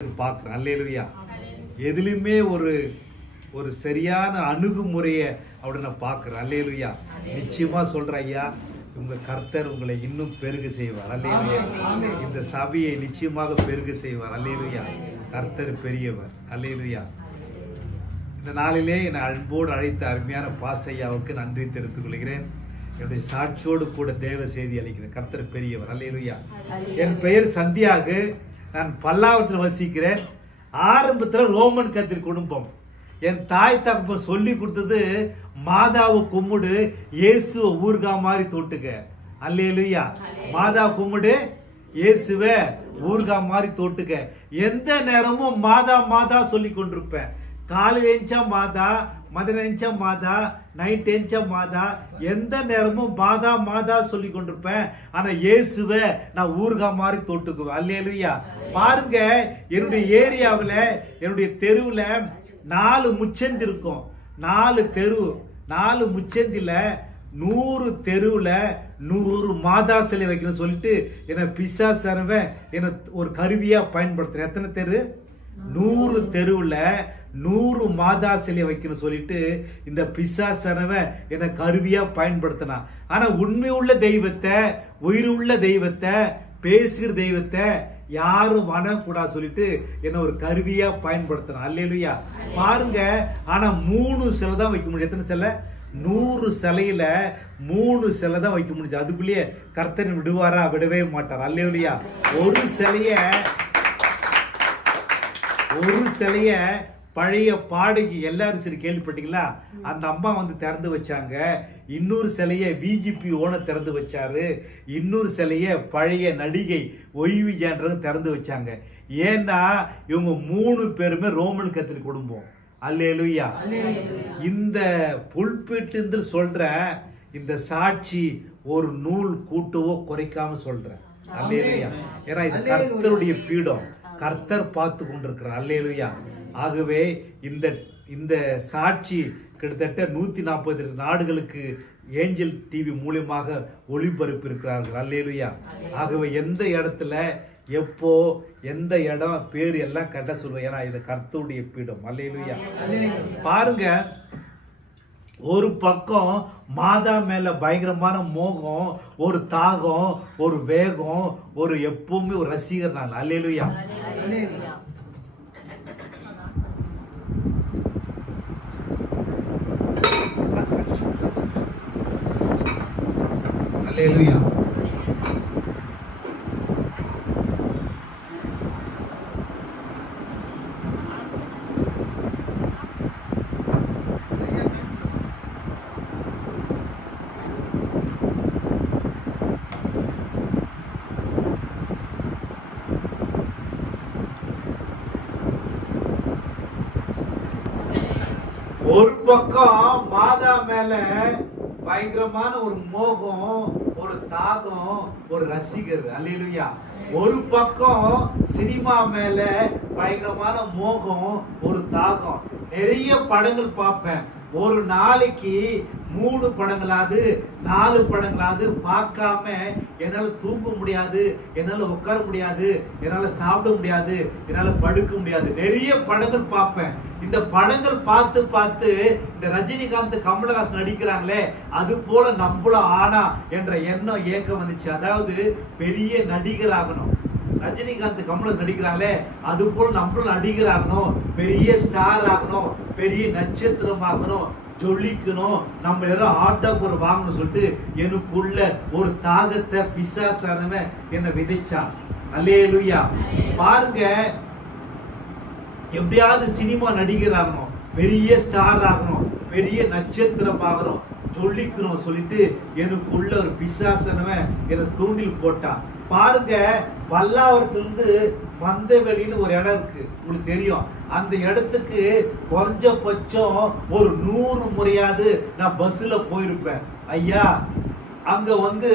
பார்க்கிறேன். அல்லேலூயா. எதிலுமே ஒரு சரியான அணுகுமுறையை அப்படி நான் பார்க்கிறேன். அல்லேலூயா. நிச்சயமா சொல்றேன் ஐயா, உங்க கர்த்தர் உங்களை இன்னும் பெருக செய்வார். அல்லேலூயா. இந்த சபையை நிச்சயமாக பெருக செய்வார். அல்லேலூயா. கர்த்தர் பெரியவர். அல்லேலூயா. இந்த நாளிலே என்னை அன்போடு அழைத்த அருமையான பாஸ்டர் ஐயாவுக்கு நன்றி தெரிவித்துக் கொள்கிறேன். என்னுடைய சாட்சியோடு கூட தேவ செய்தி அளிக்கிறேன். கர்த்தர் பெரியவர். அல்லேலூயா. என் பெயர் சந்தியாகு. நான் பல்லாவரத்தில் வசிக்கிறேன். ஆரம்பத்தில் ரோமன் கத்திரி குடும்பம். என் தாய் தகப்பன் சொல்லி கொடுத்தது மாதாவை கும்பிடு, இயேசுவை ஊர்கா மாதிரி தொட்டுக்க. அல்லேலூயா. மாதா கும்பிடு, இயேசுவை ஊர்கா மாதிரி தொட்டுக்க. எந்த நேரமும் மாதா மாதா சொல்லி கொண்டிருப்பேன். காலையில் எஞ்சா மாதா, மதியம் எஞ்சா மாதா, நைட் எஞ்சா மாதா, எந்த நேரமும் மாதா மாதா சொல்லி கொண்டிருப்பேன். ஆனா இயேசுவை நான் ஊர்கா மாதிரி தொட்டுக்குவேன். அல்லேலூயா. பாருங்க, என்னுடைய ஏரியாவில், என்னுடைய தெருவில் 4 முச்சந்தி இருக்கும். 4 தெரு, 4 முச்சந்தில 100 தெருவில் 100 மாதா சிலை வைக்கணும்னு சொல்லிட்டு என்ன பிசாசனவன் என்ன ஒரு கருவியா பயன்படுத்துறேன். எத்தனை தெரு? 100 தெருவில் 100 மாதா சிலை வைக்கணும் சொல்லிட்டு இந்த பிசாசனவன் என்ன கருவியா பயன்படுத்தினான். ஆனா உண்மை உள்ள தெய்வத்தை, உயிருள்ள தெய்வத்தை, பேசுகிற தெய்வத்தை யாரும் வணங்கக்கூடாது சொல்லிட்டு என்ன ஒரு கருவியா பயன்படுத்தினான். அல்லேலூயா. பாருங்க, ஆனா 3 சிலை தான் வைக்க முடியும். எத்தனை சிலை? 100 சிலையில 3 சிலை தான் வைக்க முடிஞ்சு. அதுக்குள்ளேயே கர்த்தர் விடுவாரா? விடவே மாட்டார். அல்லேலூயா. ஒரு சிலைய பழைய பாடகி எல்லாரும் சரி கேள்விப்பட்டீங்களா? அந்த அம்மா வந்து திறந்து வச்சாங்க. இன்னொரு சிலைய பிஜிபி ஓனர் திறந்து வச்சாரு. இன்னொரு சிலைய பழைய நடிகை ஒய்விஜான்றது திறந்து வச்சாங்க. ஏன்னா இவங்க 3 பேருமே ரோமன் கத்திரி குடும்பம். அல்லேலூயா. இந்த புல்பிட்டு சொல்ற இந்த சாட்சி ஒரு நூல் கூட்டவோ குறைக்காம சொல்றேன். அல்லேலூயா. ஏன்னா இது கர்த்தருடைய பீடம், கர்த்தர் பார்த்து கொண்டிருக்கிறார். அல்லேலூயா. ஆகவே இந்த சாட்சி கிட்டத்தட்ட 140 நாடுகளுக்கு ஏஞ்சல் டிவி மூலமாக ஒளிபரப்பு இருக்கிறார்கள். அல்லேலூயா. ஆகவே எந்த இடத்துல எப்போ எந்த இடம் பேர் எல்லாம் கட்ட சொல்லுவேன். ஏன்னா இது கர்த்தருடைய பீடம். அல்லேலூயா. பாருங்க, ஒரு பக்கம் மாதா மேல பயங்கரமான மோகம், ஒரு தாகம், ஒரு வேகம், ஒரு எப்பவுமே ஒரு ரசிகர் நான். அல்லேலூயா. அல்லேலூயா. ஒரு பக்கம் மாதா மேல பயங்கரமான ஒரு மோகம், ஒரு தாகம், ஒரு ரசிகர். அல்லேலூயா. ஒரு பக்கம் சினிமா மேல பயங்கரமான மோகம், ஒரு தாகம். நிறைய படங்கள் பார்ப்பேன். ஒரு நாளைக்கு 3 படங்களாவது 4 படங்களாவது பார்க்காம என்னால தூங்க முடியாது, என்னால உட்கார முடியாது, என்னால சாப்பிட முடியாது, என்னால படுக்க முடியாது. நிறைய படங்கள் பார்ப்பேன். இந்த படங்கள் பார்த்து பார்த்து இந்த ரஜினிகாந்த், கமலஹாசன் நடிக்கிறாங்களே, அது போல நம்மளும் ஆனா என்ற எண்ணம் ஏக்கம் வந்துச்சு. அதாவது பெரிய நடிகர் ஆகணும். ரஜினிகாந்த், கமலஹாசன் நடிக்கிறாங்களே, அது போல நம்மளும் நடிகர் ஆகணும், பெரிய ஸ்டார் ஆகணும், பெரிய நட்சத்திரம் ஆகணும், ஜொலிக்கணும், நம்ம எல்லாரும் ஆட்டோகிராஃப் வாங்கணும் சொல்லிட்டு எனக்குள்ள ஒரு தாகத்தை பிசாசானவன் என்ன விதைச்சான். அல்லேலூயா. பாருங்க, எப்படியாவது சினிமா நடிகர் ஆகணும், பெரிய ஸ்டார் ஆகணும், பெரிய நட்சத்திரம் ஆகணும், ஜொலிக்கணும் சொல்லிட்டு எனக்குள்ள ஒரு பிசாசனவன் என்ன தூண்டில் போட்டான். பாருங்க, பல்லாவரத்திலிருந்து மந்தவெளின்னு ஒரு இடம் இருக்கு, உங்களுக்கு தெரியும். அந்த இடத்துக்கு குறைஞ்சபட்சம் ஒரு 100 முறையாவது நான் பஸ்ல போயிருப்பேன். ஐயா, அங்க வந்து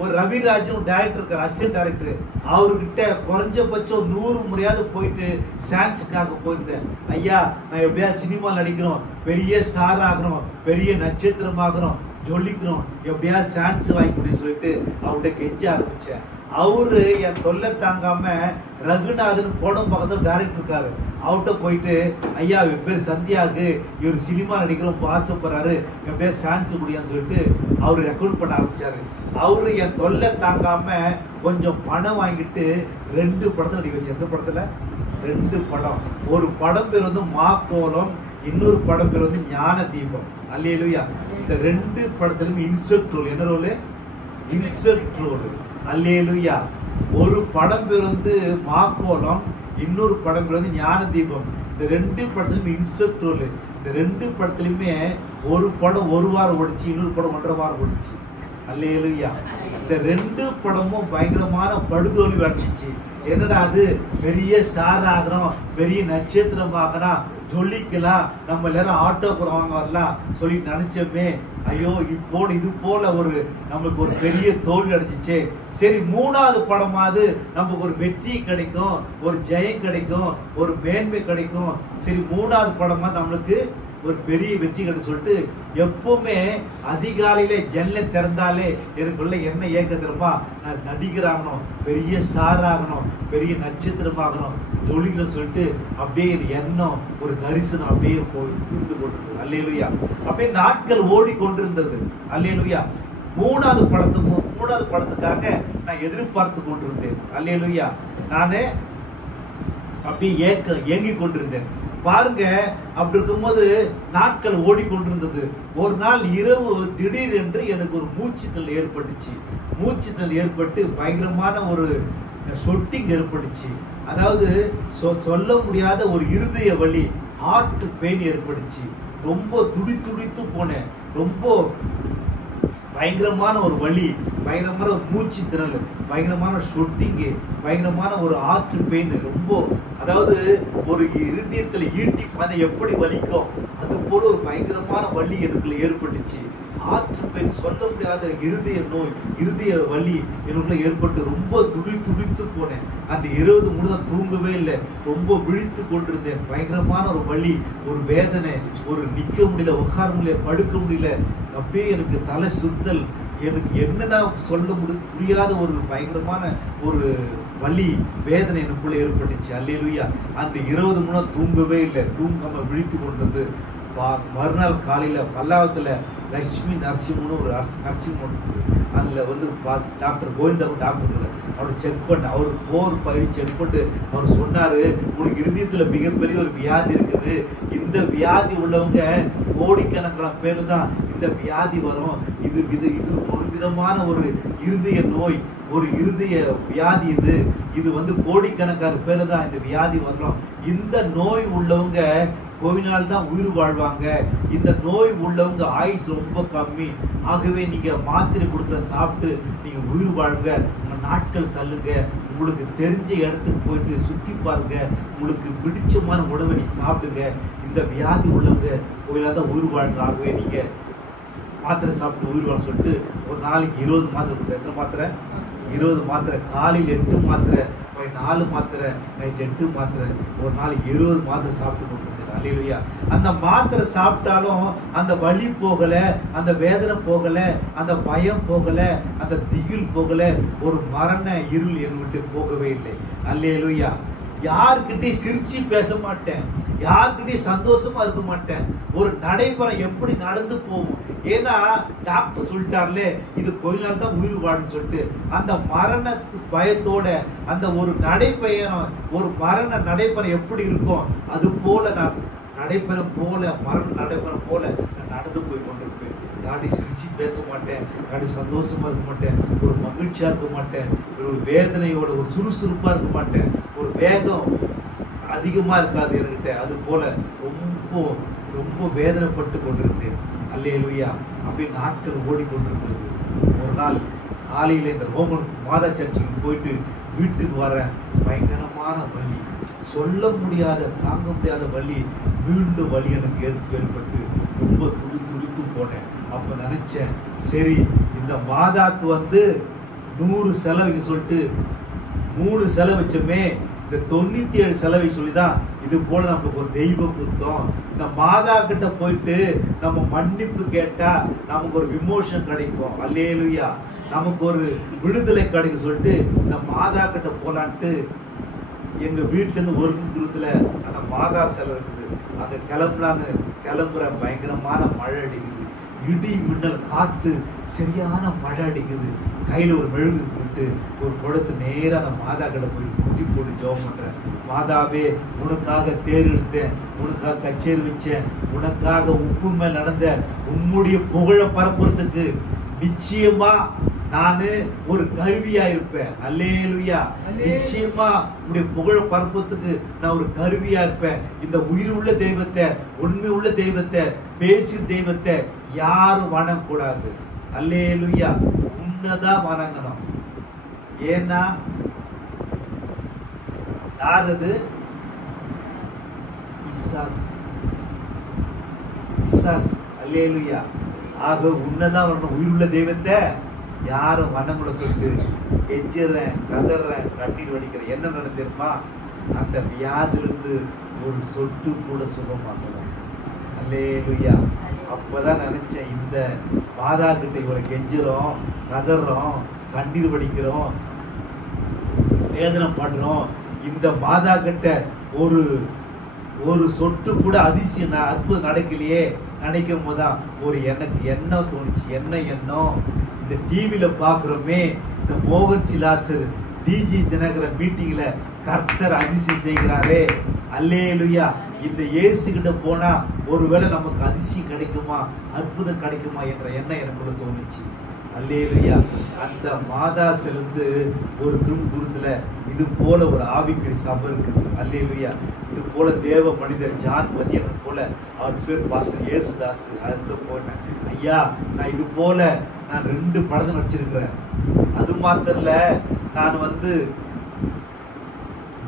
ஒரு ரவிராஜன் டைரக்டர் இருக்கார், அசிஸ்டன்ட் டைரக்டர். அவர்கிட்ட குறைஞ்சபட்சம் 100 முறையாவது போயிட்டு சான்ஸுக்காக போயிருந்தேன். ஐயா, நான் எப்படியா சினிமா நடிக்கணும், பெரிய ஸ்டார் ஆகணும், பெரிய நட்சத்திரம் ஆகணும், ஜொலிக்கணும், எப்படியா சான்ஸ் வாங்கி சொல்லிட்டு அவர்கிட்ட கெஞ்ச ஆரம்பிச்சேன். அவரு என் தொல்லை தாங்காம ரகுநாதன் கோடம் பக்கத்துல டைரக்டர் இருக்காரு, அவர்கிட்ட போயிட்டு ஐயா என் பேர் சந்தியாகு, இவர் சினிமா நடிக்கிறோம் ஆசைப்படுறாரு, என் பேர் சான்ஸ் குடியான்னு சொல்லிட்டு அவரு ரெக்கார்ட் பண்ண ஆரம்பிச்சாரு. அவரு என் தொல்லை தாங்காம கொஞ்சம் பணம் வாங்கிட்டு 2 படத்தை நடிக்க வச்சு. எந்த படத்துல? 2 படம். ஒரு படம் பேர் வந்து மாக்கோலம், இன்னொரு படம் பேர் வந்து ஞான தீபம். அல்லேலூயா. இந்த 2 படத்திலும் இன்ஸ்பெக்டர் ரோல். என்ன ரோல்? Inspector role. அல்லேலூயா. ஒரு படம் பேர் வந்து மாக்கோலம், இன்னொரு படம் பேர் வந்து ஞான தீபம். இந்த 2 படத்திலும் இன்ஸ்பெக்டர் ரோல். இந்த 2 படத்திலுமே ஒரு படம் 1 வாரம் ஓடிச்சு, இன்னொரு படம் 1.5 வாரம் ஓடிச்சு. அல்லேலூயா. இந்த 2 படமும் பயங்கரமான படுதோல்வி அடைச்சிச்சு. என்னடா அது, பெரிய ஸ்டார் ஆகிறோம், பெரிய நட்சத்திரம் ஆகிறோம், ஜொலிக்கலாம், நம்ம எல்லாரும் ஆட்டோகிராஃப் வாங்க வரலாம் சொல்லி நினைச்சோமே, ஐயோ இது போல நமக்கு ஒரு பெரிய தோல்வி அடைச்சிச்சு. சரி, 3வது படமாவது நமக்கு ஒரு வெற்றி கிடைக்கும், ஒரு ஜெயம் கிடைக்கும், ஒரு மேன்மை கிடைக்கும். சரி, 3வது படமா நம்மளுக்கு ஒரு பெரிய வெற்றி கிடைக்கும் சொல்லிட்டு எப்பவுமே அதிகாலையில ஜன்னலை திறந்தாலே எனக்குள்ள என்ன ஏக்க தெரியுமா, நான் நடிகராகணும், பெரிய ஸ்டார் ஆகணும், பெரிய நட்சத்திரம் ஆகணும், ஜொலிக்கணும் சொல்லிட்டு அப்படியே எண்ணம், ஒரு தரிசனம் அப்படியே போய் இருந்து கொண்டிருந்தது. அல்லேலூயா. அப்படியே நாட்கள் ஓடிக்கொண்டிருந்தது. அல்லேலூயா. 3வது படத்துக்காக நான் எதிர்பார்த்து கொண்டிருந்தேன். அல்லேலூயா. நானே அப்படியே ஏங்கி கொண்டிருந்தேன். பாருங்க, அப்படி இருக்கும்போது நாட்கள் ஓடிக்கொண்டிருந்தது. ஒரு நாள் இரவு திடீரென்று எனக்கு ஒரு மூச்சுத்தல் ஏற்பட்டுச்சு. மூச்சுத்தல் ஏற்பட்டு பயங்கரமான ஒரு சொட்டிங் ஏற்பட்டுச்சு. அதாவது சொல்ல முடியாத ஒரு இருதய வலி, ஹார்ட் பெயின் ஏற்பட்டுச்சு. ரொம்ப துடித்து போனேன். ரொம்ப பயங்கரமான ஒரு வலி, பயங்கரமான ஒரு மூச்சு திணறல், பயங்கரமான சொட்டிங்கு, பயங்கரமான ஒரு ஹார்ட் பெயின். ரொம்ப, அதாவது ஒரு இருதயத்துல ஈட்டி அதை எப்படி வலிக்கும் அது போல ஒரு பயங்கரமான வலி எனக்குள்ள ஏற்பட்டுச்சு. ஹார்ட் பெயின், சொல்ல முடியாத இருதய நோய், இருதய வலி எனக்குள்ள ஏற்பட்டு ரொம்ப துடித்து போனேன். அந்த 20 முழுதான் தூங்கவே இல்லை, ரொம்ப விழித்து கொண்டிருந்தேன். பயங்கரமான ஒரு வலி, ஒரு வேதனை, ஒரு நிக்க முடியல, உட்கார முடியல, படுக்க முடியல, அப்படியே எனக்கு தலை சுத்தல், எனக்கு என்னதான் சொல்ல புரியாத ஒரு பயங்கரமான ஒரு வலி, வேதனை எனக்குள்ள ஏற்பட்டுச்சு. அல்லேலூயா. அந்த 20 முறை தூங்கவே இல்லை, தூங்காம விழித்து கொண்டது. மறுநாள் காலையில பல்லாவத்துல லட்சுமி நரசிம்மன்னு ஒரு நரசிம்மன் அதுல வந்து டாக்டர் கோவிந்தா டாக்டர் அவர் செக் பண்ண, அவர் 4-5 செக் பண்ணிட்டு அவர் சொன்னாரு, உனக்கு இருதயத்துல மிகப்பெரிய ஒரு வியாதி இருக்குது. இந்த வியாதி உள்ளவங்க கோடிக்கணக்கான பேரு தான் இந்த வியாதி வரும். இது ஒரு விதமான ஒரு இருதய நோய், ஒரு இருதய வியாதி. இது வந்து கோடிக்கணக்கான பேரு தான் இந்த வியாதி வரும். இந்த நோய் உள்ளவங்க கோவினால் தான் உயிர் வாழ்வாங்க. இந்த நோய் உள்ளவங்க ஆயுசு ரொம்ப கம்மி. ஆகவே நீங்க மாத்திரை கொடுக்குற சாப்பிட்டு நீங்க உயிர் வாழ்ங்க, உங்க நாட்கள் தள்ளுங்க, உங்களுக்கு தெரிஞ்ச இடத்துக்கு போயிட்டு சுத்தி பாருங்க, உங்களுக்கு பிடிச்சமான உணவை நீ சாப்பிடுங்க. இந்த வியாதி உள்ளவங்க கோவிலால் தான் உயிர் வாழ்ங்க. ஆகவே நீங்க மாத்திரை சாப்பிட்டு உயிர் வாழ சொல்லிட்டு ஒரு நாளைக்கு 20 மாத்திரை கொடுத்தேன். எத்தனை மாத்திரை? 20 மாத்திரை. காலையில் 8 மாத்திரை, 4 மாத்திரை, நைட் 8 மாத்திரை, ஒரு நாளைக்கு 20 மாத்திரை சாப்பிட்டு கொடுத்தேன். அல்லேலூயா. அந்த மாத்திரை சாப்பிட்டாலும் அந்த வலி போகல, அந்த வேதனை போகல, அந்த பயம் போகல, அந்த திகில் போகல, ஒரு மரண இருள் என்னை விட்டு போகவே இல்லை. அல்லேலூயா. யாருக்கிட்டையும் சிரிச்சு பேச மாட்டேன், யாருக்கிட்டையும் சந்தோஷமா இருக்க மாட்டேன். ஒரு நடைபெறம் எப்படி நடந்து போகும், ஏன்னா டாக்டர் சொல்லிட்டார்லே இது கோயிலால் தான் உயிர் வாழும் சொல்லிட்டு அந்த மரண பயத்தோட அந்த ஒரு நடைபயணம், ஒரு மரண நடைபெறம் எப்படி இருக்கும் அது போல நான் நடைபெறும் போல, மரண நடைபெறும் போல நான் நடந்து போய் கொண்டிருப்பேன். யாடி சிரிச்சு பேச மாட்டேன், யாடி சந்தோஷமா இருக்க மாட்டேன், ஒரு மகிழ்ச்சியா இருக்க மாட்டேன், ஒரு வேதனையோட ஒரு சுறுசுறுப்பா இருக்க மாட்டேன், ஒரு வேகம் அதிகமா இருக்காது என்கிட்ட. அது போல ரொம்ப ரொம்ப வேதனைப்பட்டு கொண்டிருந்தேன். அல்லேலூயா. அப்படி நாட்கள் ஓடிக்கொண்டிருந்தது. ஒரு நாள் காலையில இந்த ரோமன் மாதா சர்ச்சுக்கு போயிட்டு வீட்டுக்கு வரேன். பயங்கரமான வலி, சொல்ல முடியாத, தாங்க முடியாத வலி, மீண்டும் வலி எனக்கு ஏற்பட்டு ரொம்ப துடித்து போனேன். அப்ப நினைச்சேன், சரி இந்த மாதாக்கு வந்து 100 செலவு சொல்லிட்டு 3 செலவு வச்சோமே, இந்த 97 செலவை சொல்லிதான் இது போல நமக்கு ஒரு தெய்வ குத்தம். இந்த மாதா கிட்ட போயிட்டு நம்ம மன்னிப்பு கேட்டா நமக்கு ஒரு விமோசனம் கிடைக்கும். அல்லேலூயா. நமக்கு ஒரு விடுதலை கிடைக்கும் சொல்லிட்டு இந்த மாதா கிட்ட போலான்ட்டு எங்க வீட்டுல இருந்து ஒரு தூரத்துல அந்த மாதா சிலை இருக்குது. அந்த கிளம்புற பயங்கரமான மழை அடிக்குது, இடி மின்னல் காத்து சரியான மழை அடிக்குது. கையில ஒரு மெழுகு போட்டு ஒரு குடத்து நேரம் அந்த மாதா கிட்ட போய் குட்டி போட்டு ஜெபம் பண்றேன். மாதாவே, உனக்காக தேர் எடுத்தேன், உனக்காக கச்சேரி வச்சேன், உனக்காக உப்பு மேல் நடந்த உம்முடைய புகழ பரப்புறதுக்கு நிச்சயமா நானு ஒரு கருவியா இருப்பேன். அல்லேலூயா. நிச்சயமா உடைய புகழ பரப்புறதுக்கு நான் ஒரு கருவியா இருப்பேன். இந்த உயிர் உள்ள தெய்வத்தை, உண்மை உள்ள தெய்வத்தை, பேசி தெய்வத்தை யாரும் வணங்கக்கூடாது. அல்லேலூயா. உன்னதான் வணங்கணும். ஏன்னா யாரது? அல்லேலூயா. ஆக உன்னதான் வரணும். உயிருள்ள தெய்வத்தை யாரும் வணங்கூட சொல்லிட்டு எஞ்சிடுறேன், கதறேன், கண்ணீர் வடிக்கிறேன். என்ன நடந்திருமா? அந்த வியாதிலிருந்து ஒரு சொட்டு கூட சுகமாகலாம். அல்லேலூயா. அப்பதான் நினைச்சேன், இந்த மாதா கிட்ட இவ்வளவு கெஞ்சுறோம், கதறோம், கண்ணீர் வடிக்கிறோம், வேதனை படுறோம். இந்த மாதா கிட்ட ஒரு சொட்டு கூட அதிசயம் அற்புதம் நடக்கலையே. நினைக்கும் போதுதான் ஒரு எனக்கு எண்ணம் தோணுச்சு. என்ன எண்ணம்? இந்த டிவியில பாக்குறோமே, இந்த மோகன் சிலாசர் டிஜி தினகரன் மீட்டிங்ல கர்த்தர் அதிசயம் செய்கிறாரே. அல்லேலூயா. இந்த இயேசு கிட்ட போனா ஒருவேளை நமக்கு அதிசயம் கிடைக்குமா, அற்புதம் கிடைக்குமா என்ற எண்ணம் எனக்குள்ள தோணுச்சு. அல்லேலூயா. அந்த மாதா செலுந்து ஒரு தூரத்துல இது போல ஒரு ஆவிக்குரிய சபை இருக்குது. அல்லேலூயா. இது போல தேவ மனிதர் ஜான் மதியன் போல அவர் பேர் பாஸ்டர் இயேசுதாஸ். அதுல போனேன். ஐயா, நான் இது போல நான் 2 படம் நடிச்சிருக்கிறேன். அது மாத்திரல, நான்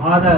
மாதா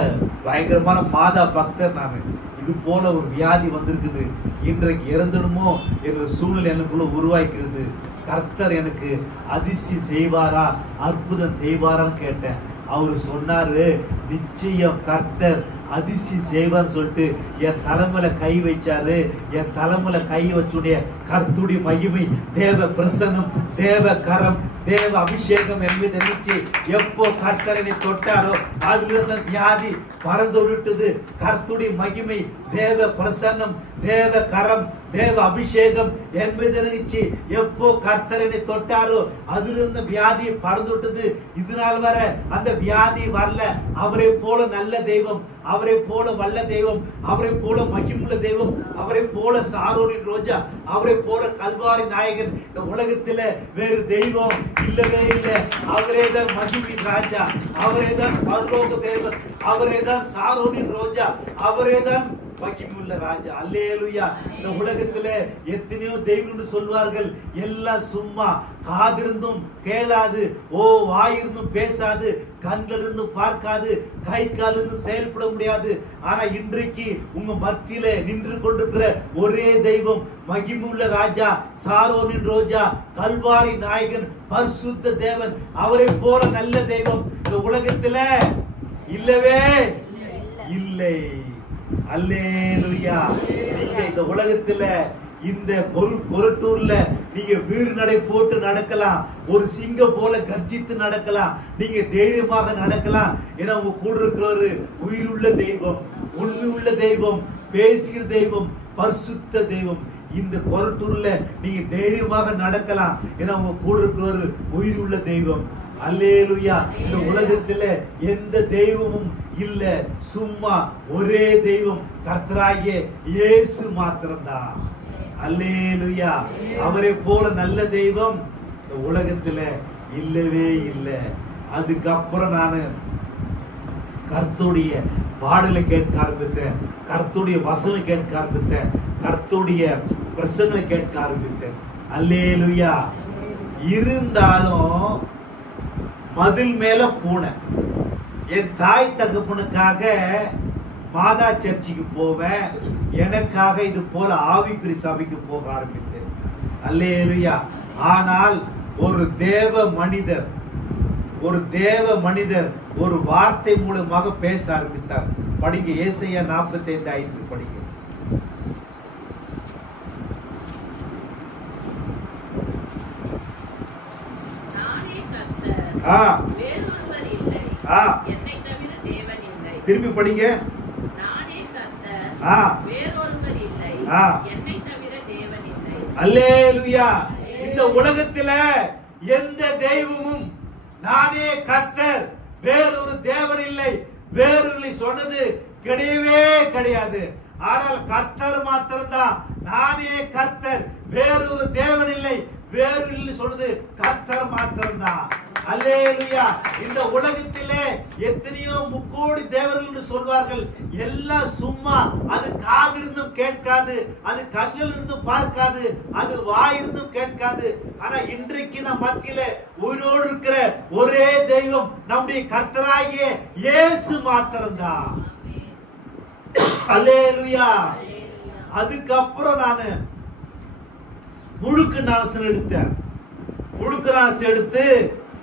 பயங்கரமான மாதா பக்தர். நான் இது போல ஒரு வியாதி வந்திருக்குது, இன்றைக்கு இறந்துடுமோ என்ற சூழ்நிலை எனக்குள்ள உருவாக்கிறது. கர்த்தர் எனக்கு அதிசயம் செய்வாரா, அற்புதம் செய்வாரான்னு கேட்டேன். அவரு சொன்னாரு, நிச்சயம் கர்த்தர் அதிசயம் செய்வார் சொல்லிட்டு என் தலைமையில கை வச்சாரு. என் தலைமையில கை வச்சுடைய கர்த்தருடைய மகிமை, தேவ பிரசன்னம், தேவ கரம், தேவ அபிஷேகம் என்பதை நினைச்சு எப்போ கர்த்தரனை தொட்டாரோ அதுல இருந்த வியாதி பறந்து விட்டது. கர்த்தருடைய மகிமை, தேவ பிரசன்னம், தேவ கரம், தேவ அபிஷேகம் என்பதை நினைச்சு எப்போ கர்த்தரனை தொட்டாரோ அதுல இருந்த வியாதி பறந்து விட்டது. இதனால் வர அந்த வியாதி வரல. அவரை போல நல்ல தெய்வம், அவரை போல வல்ல தெய்வம், அவரை போல மகிமுள்ள தெய்வம், அவரை போல சாரோனின் ரோஜா, அவரை போல கல்வாரி நாயகன் இந்த உலகத்துல வேறு தெய்வம் இல்லவே இல்லை. அவரே தான் மகிமின் ராஜா, அவரே தான் பரலோக தேவன், அவரே தான் சாரோனின் ரோஜா, அவரே தான் மகிமுள்ள ராஜா. அல்லேலூயா. இந்த உலகத்துல எத்தனையோ தெய்வம்னு சொல்வார்கள், எல்லாம் சும்மா. காதிருந்தும் கேளாது, வாயிருந்தும் பேசாது, கண்கள் இருந்தும் பார்க்காது, கை கால் இருந்து செயல்பட முடியாது. ஆனா இன்றைக்கு உங்க மத்தியில நின்று கொண்டிருக்கிற ஒரே தெய்வம் மகிமுள்ள ராஜா, சாரோனின் ரோஜா, கல்வாரி நாயகன், பரிசுத்த தேவன். அவரை போல நல்ல தெய்வம் இந்த உலகத்துல இல்லவே இல்லை. அல்லேலூயா. நீங்க இந்த உலகத்துல இந்த பொருட்டூர்ல நீங்க வீறு நடை போட்டு நடக்கலாம், ஒரு சிங்கம் போல கர்ஜித்து நடக்கலாம், நீங்க தைரியமாக நடக்கலாம். ஏன்னா உங்க கூட இருக்கிற உயிருள்ள தெய்வம், உண்மை உள்ள தெய்வம், பேசுகிற தெய்வம், பரிசுத்த தெய்வம். இந்த கொரட்டூர்ல நீங்க தைரியமாக நடக்கலாம். ஏன்னா உங்க கூட இருக்கிற உயிர் உள்ள தெய்வம். அல்லேலூயா. இந்த உலகத்துல எந்த தெய்வமும் இல்ல, சும்மா ஒரே தெய்வம் கர்த்தராகிய இயேசு மாத்திரம்தான். அல்லேலூயா. அவரை போல நல்ல தெய்வம் இந்த உலகத்துல இல்லவே இல்லை. அதுக்கப்புறம் நானு கர்த்தருடைய பாடலை கேட்க ஆரம்பித்தேன், கர்த்தருடைய வசனம் கேட்க ஆரம்பித்தேன், கர்த்தருடைய பிரசங்களை கேட்க ஆரம்பித்தேன். அல்லேலூயா. இருந்தாலும் மதில் மேல பூனை. என் தாய் தகப்பனுக்காக மாதா சர்ச்சுக்கு போவேன், எனக்காக இது போல ஆவிக்குரிய சபைக்கு போக ஆரம்பித்தேன். அல்லேலூயா. ஆனால் ஒரு தேவ மனிதர் ஒரு வார்த்தை மூலமாக பேச ஆரம்பித்தார். படிங்க, ஏசாயா 45:5 படிங்க. வேறொருவர் இல்லை, என்னை தவிர தேவன் இல்லை. திருப்பி படிங்க. நானே கர்த்தர், வேறொருவர் இல்லை, என்னை தவிர தேவன் இல்லை. அல்லேலூயா. இந்த உலகத்துல எந்த தெய்வமும் நானே கர்த்தர், வேறொரு தேவன் இல்லை, வேறொரு சொன்னது கிடையவே கிடையாது. ஆனால் கர்த்தர் மாத்திரம்தான் நானே கர்த்தர், வேறொரு தேவன் இல்லை, வேறு சொன்னது கர்த்தர் மாத்திரம்தான். அல்லேலூயா. இந்த உலகத்திலே எத்தனையோ முக்கோடி தேவர்கள் என்று சொல்வார்கள். எல்லாம் சும்மா. அது காதிருந்தும் கேட்காது, அது கண்ணில் இருந்தும் பார்க்காது, அது வாயிருந்தும் கேட்காது. ஆனா இன்றைக்கு நம் மத்தியில உயிரோடு இருக்கிற ஒரே தெய்வம் நம்முடைய கர்த்தராகிய இயேசு மாத்திரம்தான். அல்லேலூயா. அதுக்கப்புறம் நானு முழுக்கு நாசம் எடுத்தேன். முழுக்கு நாசம் எடுத்து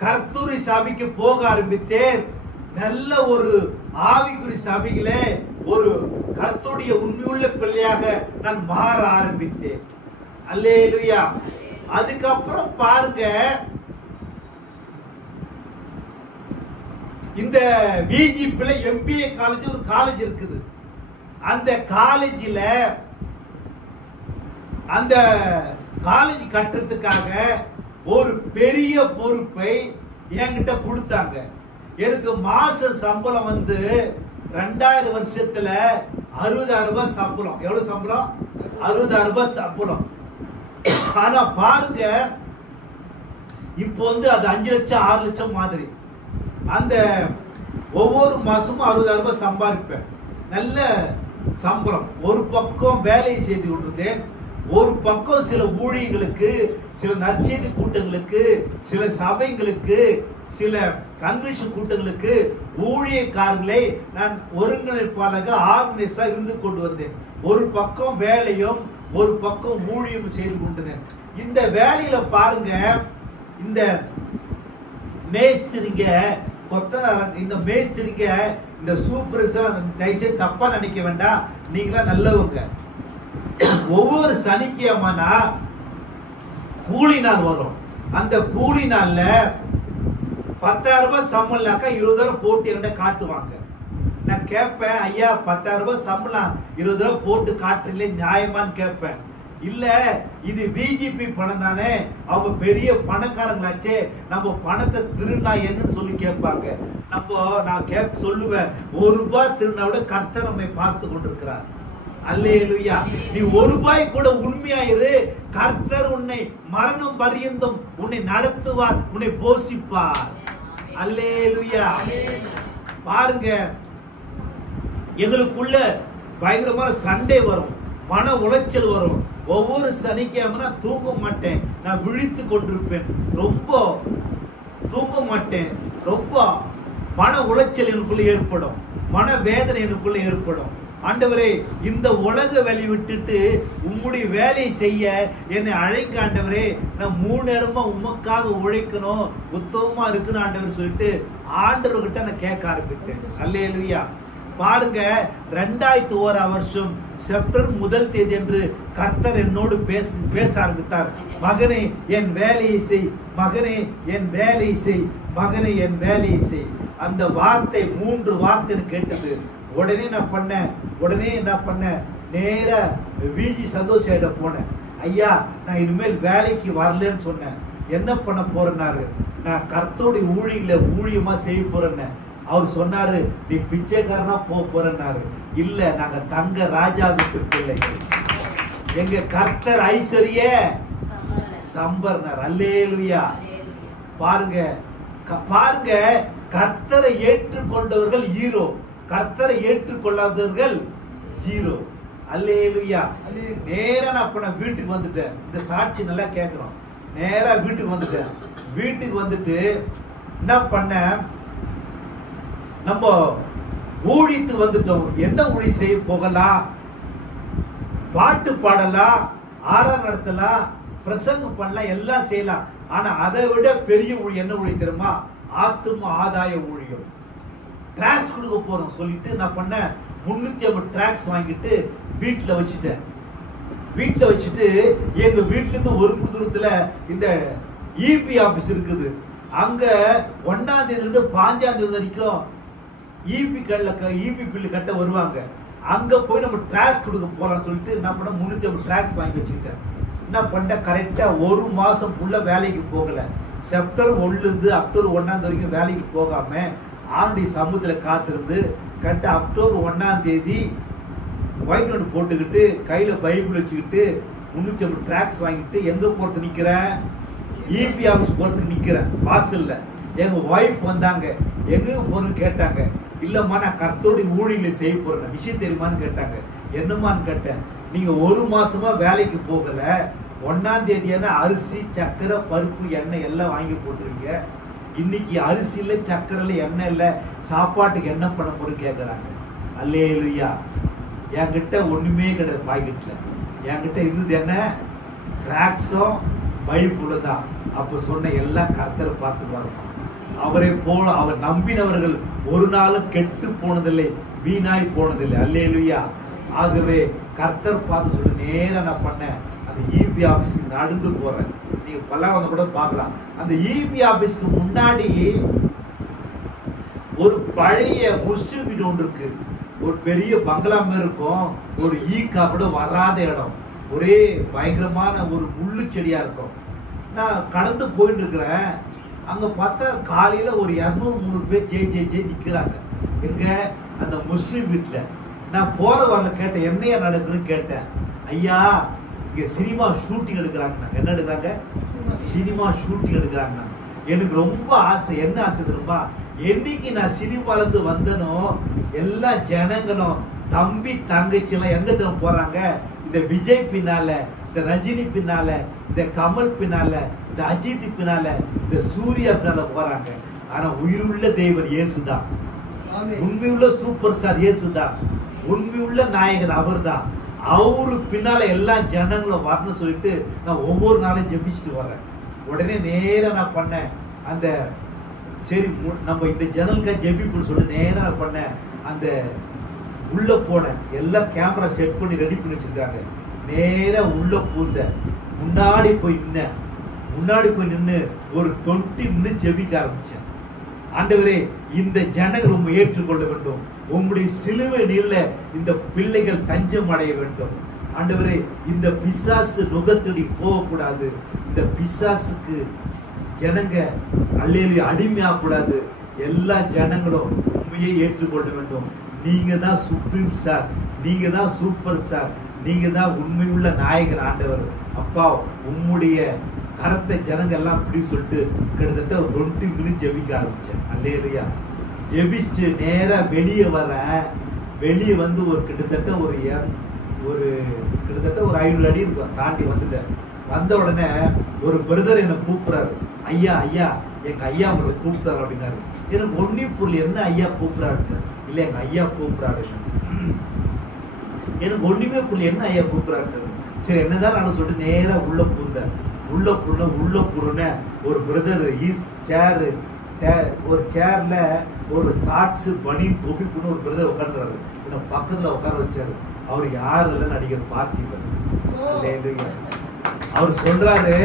கர்த்தருடைய சபைக்கு போக ஆரம்பித்தேன். நல்ல ஒரு ஆவிக்குரிய சபையிலே ஒரு கர்த்தருடைய உண்மையுள்ள பிள்ளையாக நான் மாற ஆரம்பித்தேன். அல்லேலூயா. அதுக்கப்புறம் பாருங்க, இந்த விஜிபில MBA காலேஜ் ஒரு காலேஜ் இருக்குது. அந்த காலேஜில் அந்த காலேஜ் கட்டுறதுக்காக ஒரு பெரிய பொறுப்பை என்கிட்ட கொடுத்தாங்க. எனக்கு மாச சம்பளம் 2000 வருஷத்துல 60,000 ரூபாய் சம்பளம். எவ்வளவு சம்பளம்? 60,000 ரூபாய் சம்பளம். ஆனா பாருங்க, இப்போ அது 5 லட்சம் 6 லட்சம் மாதிரி. அந்த ஒவ்வொரு மாசமும் 60,000 ரூபாய் சம்பாதிப்பேன். நல்ல சம்பளம். ஒரு பக்கம் வேலையை செய்து கொண்டிருந்தேன், ஒரு பக்கம் சில ஊழியர்களுக்கு, சில நற்செய்தி கூட்டங்களுக்கு, சில சபைகளுக்கு, சில கன்வென்ஷன் கூட்டங்களுக்கு ஊழியக்காரர்களை நான் ஒருங்கிணைப்பாளராக ஆர்கனைஸா இருந்து கொண்டு வந்தேன். ஒரு பக்கம் வேலையும் ஒரு பக்கம் ஊழியம் செய்து கொண்டேன். இந்த வேலையில பாருங்க, இந்த மேஸ்திரிங்க இந்த மேஸ்திரிங்க இந்த சூப்பர்வைசர் தயவுசெய்து தப்பா நினைக்க வேண்டாம், நீங்களா நல்லவங்க. ஒவ்வொரு சனிக்கிழமைனா கூலி நாள் வரும். அந்த கூலி நாள்ல 10,000 ரூபாய் சம்பளம்னாக்கா 20,000 போட்டு என்கிட்ட காட்டுவாங்க. நான் கேட்பேன், ஐயா 10,000 ரூபாய் சம்பளம் 20,000 போட்டு காட்டுறீங்களே நியாயமான்னு கேட்பேன். இல்ல, இது பிஜேபி பணம் தானே, அவங்க பெரிய பணக்காரங்களாச்சே, நம்ம பணத்தை திருநா என்னன்னு சொல்லி கேட்பாங்க. நான் சொல்லுவேன், 1 ரூபாய் திருநா விட கர்த்தர் நம்மை பார்த்து கொண்டிருக்கிறார். அல்லேலூயா. நீ 1 ரூபாய் கூட உண்மையாயிரு, கர்த்தர் உன்னை மரணம் பரியந்தம் உன்னை நடத்துவார், உன்னை போஷிப்பார். அல்லேலூயா. பாருங்க, எங்களுக்குள்ள பயங்கரமான சண்டை வரும், மன உளைச்சல் வரும். ஒவ்வொரு சனிக்கிழமை நான் தூங்க மாட்டேன், நான் விழித்து கொண்டிருப்பேன். ரொம்ப தூங்க மாட்டேன். ரொம்ப மன உளைச்சல் எனக்குள்ள ஏற்படும், மன வேதனை எனக்குள்ள ஏற்படும். ஆண்டவரே, இந்த உலக வேலையை விட்டுட்டு உம்முடைய வேலையை செய்ய என்னை அழைக்க ஆண்டவரே. நான் 3 நேரமா உமக்காக உழைக்கணும், உத்தமமா இருக்கணும் ஆண்டவர் சொல்லிட்டு ஆண்டவர்கிட்ட நான் கேட்க ஆரம்பித்தேன். அல்லேலூயா. பாருங்க, 2001 வருஷம் செப்டம்பர் 1 தேதி என்று கர்த்தர் என்னோடு பேச ஆரம்பித்தார். மகனே என் வேலையை செய், மகனே என் வேலையை செய், மகனே என் வேலையை செய். அந்த வார்த்தை 3 வார்த்தை கேட்டது. உடனே என்ன பண்ணேன், நேரா விஜி சந்தோஷ போனேன். ஐயா, நான் இனிமேல் வேலைக்கு வரலன்னு சொன்னேன். என்ன பண்ண போறேன்னாரு, நான் கர்த்தருடைய ஊழியமா செய்ய போறேன்னு. அவர் சொன்னாரு, நீ பிச்சைக்காரனா போறேன்னாரு. இல்ல, நாங்க தங்க ராஜா வீட்டு பிள்ளைகள், எங்க கர்த்தர் ஐஸ்வர்ய சம்பர்னார். அல்லேலூயா. பாருங்க, கர்த்தரை ஏற்றுக்கொண்டவர்கள் ஹீரோ, கர்த்தரை ஏற்றுக்கொள்ளாதவர்கள் ஜீரோ. அல்லேலூயா. நேரா நான் வீட்டுக்கு வந்துட்டேன். இந்த சாட்சி நல்லா கேட்கிறோம். நேரா வீட்டுக்கு வந்துட்டேன். வீட்டுக்கு வந்துட்டு என்ன பண்ண, நம்ம ஊழித்து வந்துட்டோம். என்ன ஊழி செய்ய போகலாம், பாட்டு பாடலாம், ஆராதனை நடத்தலாம், பிரசங்கம் பண்ணலாம், எல்லாம் செய்யலாம். ஆனா அதை விட பெரிய ஊழி என்ன ஊழி தெரியுமா? ஆத்தும ஆதாய ஊழியம். டிராக்ஸ் கொடுக்க போறோம் சொல்லிட்டு நான் பண்ண 350 டிராக்ஸ் வாங்கிட்டு வீட்டுல வச்சுட்டேன். வீட்டுல வச்சுட்டு எங்க வீட்டுல இருந்து 1 தூரத்துல இந்த இபி ஆபீஸ் இருக்குது. அங்க 1ஆம் தேதியிலிருந்து 5ஆம் தேதி வரைக்கும் ஈபி பில்லு கட்ட வருவாங்க. அங்க போய் நம்ம டிராக்ஸ் கொடுக்க போலாம் சொல்லிட்டு என்ன பண்ண 350 டிராக்ஸ் வாங்கி வச்சுக்கிட்டேன். என்ன பண்ண கரெக்டா ஒரு மாசம் ஃபுல்லா வேலைக்கு போகல. செப்டம்பர் 1லிருந்து அக்டோபர் 1ஆம் தேதி வரைக்கும் வேலைக்கு போகாம ஆண்டி சமூகத்துல காத்திருந்து கரெக்டா அக்டோபர் 1ஆம் தேதி ஒயிட் நோட் போட்டுக்கிட்டு கையில பைபிள் வச்சுக்கிட்டு 350 டிராக்ஸ் வாங்கிட்டு எங்க போறது நிக்கிறேன், இபி ஆபீஸ் போறதுக்கு நிக்கிறேன் வாசல்ல. எங்க ஒய்ஃப் வந்தாங்க, எங்க போறேன்னு கேட்டாங்க. இல்லம்மா நான் கர்த்தருடைய ஊழியர்களை செய்ய போறேன், விஷயம் தெரியுமான்னு கேட்டாங்க. என்னமான்னு கேட்டேன். நீங்க ஒரு மாசமா வேலைக்கு போகல, 1ஆம் தேதியான அரிசி சக்கரை பருப்பு எண்ணெய் எல்லாம் வாங்கி போட்டுருங்க. இன்னைக்கு அரிசி இல்ல சக்கரை இல்ல எண்ணெய் இல்ல, சாப்பாட்டுக்கு என்ன பண்ண போறேன்னு கேட்கறாங்க. அல்லேலூயா. என்கிட்ட ஒண்ணுமே கிடையாது பாக்கெட்ல. என்கிட்ட இருந்தது என்ன, டிராக்ஸும் பைபிள் தான். அப்ப சொன்ன எல்லாம் கர்த்தரை பார்த்து பாருங்க. அவரை போல அவர் நம்பினவர்கள் ஒரு நாளும் கெட்டு போனதில்லை, வீணாய் போனதில்லை. அல்லேலூயா. ஆகவே கர்த்தர் பார்த்து சொல்லி நேரா நான் பண்ணேன். அந்த இபி ஆபீஸ்க்கு நடந்து போறேன். நீங்க பல்லாவங்க கூட பார்க்கலாம். அந்த இபி ஆபீஸ்க்கு முன்னாடி ஒரு பழைய முஸ்லிம் வீடு ஒன்று இருக்கு. ஒரு பெரிய பங்களா மாதிரி இருக்கும். ஒரு ஈக்கா கூட வராத இடம். ஒரே பயங்கரமான ஒரு முள்ளு செடியா இருக்கும். நான் கடந்து போயிட்டு இருக்கிறேன். அங்க பார்த்தா காலையில ஒரு 200-300 பேர் ஜெய் நிக்கிறாங்க. எங்க அந்த முஸ்லிம் வீட்டுல. நான் போற வரல கேட்டேன், என்னையா நடக்குதுன்னு கேட்டேன். ஐயா இங்க சினிமா ஷூட்டிங் எடுக்கிறாங்க. என்ன எடுக்கிறாங்க? சினிமா ஷூட்டிங் எடுக்கிறாங்க. எனக்கு ரொம்ப ஆசை. என்ன ஆசை தெரியுமா? என்னைக்கு நான் சினிமால இருந்து வந்தனோ எல்லா ஜனங்களும் தம்பி தங்கச்சி எல்லாம் எங்க போறாங்க, இந்த விஜய் பின்னால, இந்த ரஜினி பின்னால, இந்த கமல் பின்னால, இந்த அஜித் பின்னால, இந்த சூர்யா பின்னால போறாங்க. ஆனா உயிருள்ள தெய்வன் இயேசுதான். உண்மையுள்ள சூப்பர் ஸ்டார் இயேசுதான். உண்மையுள்ள நாயகன் அவர் தான். அவரு பின்னால எல்லா ஜனங்களும் வரணும்னு சொல்லிட்டு நான் ஒவ்வொரு நாளும் ஜெபிச்சுட்டு வரேன். உடனே நேரா நான் பண்ணேன். அந்த சரி நம்ம இந்த ஜனலுக்காக ஜெபிப்புன்னு சொல்லி நேரா நான் பண்ணேன். அந்த உள்ள போனேன். எல்லாம் கேமரா செட் பண்ணி ரெடி பண்ணி வச்சிருக்காங்க. நேரா உள்ள பூந்த முன்னாடி போய் நின்று ஒரு 20 மினிட்ஸ் ஜெபிக்க ஆரம்பிச்சேன். ஆண்டவரே இந்த ஜனங்கள் உம்மை ஏற்றுக்கொள்ள வேண்டும். உம்முடைய சிலுவை நீர்ல இந்த பிள்ளைகள் தஞ்சம் அடைய வேண்டும். ஆண்டவரே இந்த பிசாசு நுகத்தடி போகக்கூடாது. இந்த பிசாசுக்கு ஜனங்க அல்லேலூயா அடிமையாக கூடாது. எல்லா ஜனங்களும் உண்மையை ஏற்றுக்கொள்ள வேண்டும். நீங்க தான் சுப்ரீம் ஸ்டார், நீங்க தான் சூப்பர் ஸ்டார், நீங்க தான் உண்மையுள்ள நாயகன். ஆண்டவர் அப்பா உம்முடைய கரத்தை ஜனங்க எல்லாம் அப்படின்னு சொல்லிட்டு கிட்டத்தட்ட ஒரு 20 மினிட்ஸ் ஜெபிக்க ஆரம்பிச்சேன். அல்லேலூயா. ஜெபிச்சு நேரா வெளியே வரேன். வெளியே வந்து ஒரு கிட்டத்தட்ட ஒரு 500 அடி தாண்டி வந்துட்டேன். வந்த உடனே ஒரு பிரதர் என்னை கூப்பிடுறாரு. ஐயா ஐயா எங்க ஐயா உங்களை கூப்பிட்டாரு அப்படின்னாரு. எனக்கு ஒன்னே பொருள், என்ன ஐயா கூப்பிடாரு? இல்ல எங்க ஐயா கூப்பிடாரு. எனக்கு ஒண்ணுமே புரியல, என்ன ஐயா கூப்பிடாரு. சரி என்னதான் நான் சொல்லிட்டு நேரா உள்ள பூந்தேன். உள்ள புறன ஒரு பிரதர் ஒரு சேர்ல ஒரு சாட்ஸ் பனி தொப்பி புண்ணு ஒரு பிரதர் உட்காந்துறாரு. என்ன பக்கத்துல உட்கார வச்சாரு. அவர் யாரு இல்ல நடிகர் பார்த்திபன். அவர் சொல்றாரு,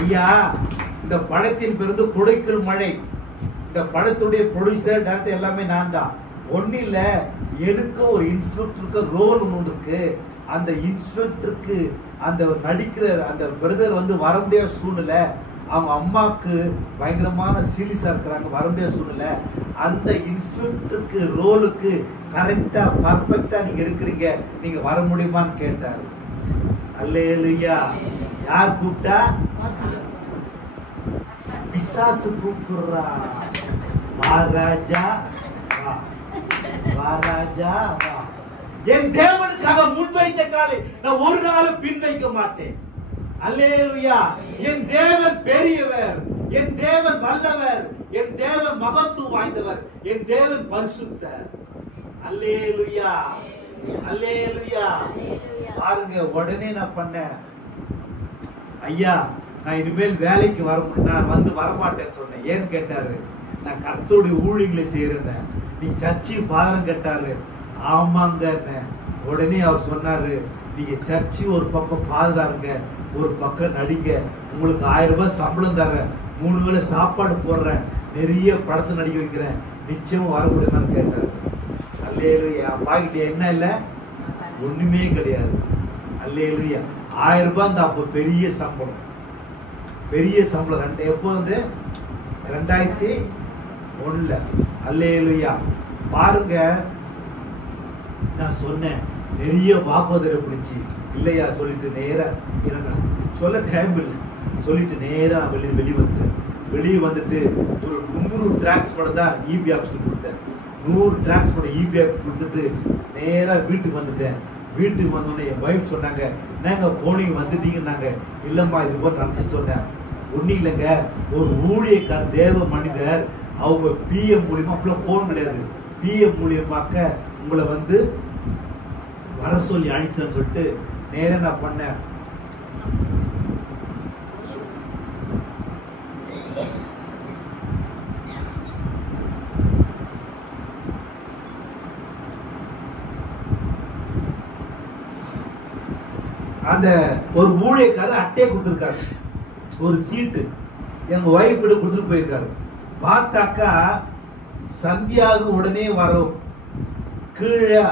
ஐயா இந்த படத்தின் பிறந்து குடைக்குள் மழை. இந்த படத்துடைய ப்ரொடியூசர் டைரக்டர் எல்லாமே நான் தான். ஒன்னும் இல்ல, எனக்கு ஒரு இன்ஸ்பெக்டருக்கு ரோல் ஒன்று இருக்கு. அந்த இன்ஸ்பெக்டருக்கு அந்த நடிக்கிற அந்த பிரதர் வந்து வர முடியாத சூழ்நிலை. அவங்க அம்மாவுக்கு பயங்கரமான சீரியஸா இருக்கிறாங்க, வர முடியாத சூழ்நிலை. அந்த இன்ஸ்பெக்டருக்கு ரோலுக்கு கரெக்டா பர்ஃபெக்டா நீங்க இருக்கிறீங்க, நீங்க வர முடியுமான்னு கேட்டாரு. அல்லேலூயா. யார் கூப்பிட்டா? பிசாசு கூப்பிடுறா. மகாராஜா மகாராஜா வா. என் தேவனுக்காக முன்வைத்த காலை நான் ஒரு நாளும் பின் வைக்க மாட்டேன். அல்லேலூயா. என் தேவன் பெரியவர், என் தேவன் வல்லவர், என் தேவன் மகத்துவம் வாய்ந்தவர், என் தேவன் பரிசுத்தர். அல்லேலூயா அல்லேலூயா. பாருங்க, உடனே நான் பண்ணேன். ஐயா நான் இனிமேல் வேலைக்கு நான் வரமாட்டேன்னு சொன்னேன். ஏன்னு கேட்டாரு, நான் கர்த்தருடைய ஊழியங்களை செய்யறேன். நீ சர்ச்சி ஃபாதர் கேட்டாரு. ஆமாங்க. உடனே அவர் சொன்னாரு, நீங்க சர்ச்சி ஒரு பக்கம் ஃபாதரா இருங்க, ஒரு பக்கம் நடிங்க, உங்களுக்கு 1000 ரூபாய் சம்பளம் தரேன், 3 வேளை சாப்பாடு போடுறேன், நிறைய படத்தை நடிக்க வைக்கிறேன், நிச்சயமா வரக்கூடியமான்னு கேட்டார். அல்லேலூயா. பாக்கிட்ட என்ன இல்லை? ஒண்ணுமே கிடையாது. அல்லேலூயா. 1000 ரூபாய் தான் அப்போ பெரிய சம்பளம். பெரிய சம்பளம் எப்போ வந்து 2001. அல்லேலூயா. பாருங்க, நான் சொன்னேன் நிறைய வாக்குவதரை பிடிச்சி இல்லையா சொல்லிட்டு நேரா சொல்ல டைம் இல்லை சொல்லிட்டு நேரா வெளியே வந்துட்டு ஒரு 100 டிரான்ஸ்போர்ட் தான் இபி ஆஃபீஸ் கொடுத்தேன். 100 டிரான்ஸ்போர்ட் இபி ஆஃபீஸ் கொடுத்துட்டு நேரா வீட்டுக்கு வந்துட்டேன். வீட்டுக்கு வந்தோடனே என் வைஃப் சொன்னாங்க, நாங்க போனீங்க வந்துட்டீங்கன்னாங்க. இல்லம்மா இது போல நினைச்சு சொன்னேன். ஒன்னும் இல்லைங்க, ஒரு ஊழியக்கார தேவ மனிதர் அவங்க பிஎம் மூலியமா போன் கிடையாது, பிஎம் மூலியமாக்க உங்களை வந்து வர சொல்லி அழைச்சேன்னு சொல்லிட்டு நேரம் நான் பண்ணேன். அந்த ஒரு ஊழியக்காரர் அட்டையை கொடுத்துருக்காரு, ஒரு சீட்டு எங்க ஒய்ஃப் கிட்ட கொடுத்துட்டு போயிருக்காரு. பார்த்தாக்கா சந்தியாவுக்கு உடனே வரும் கீழே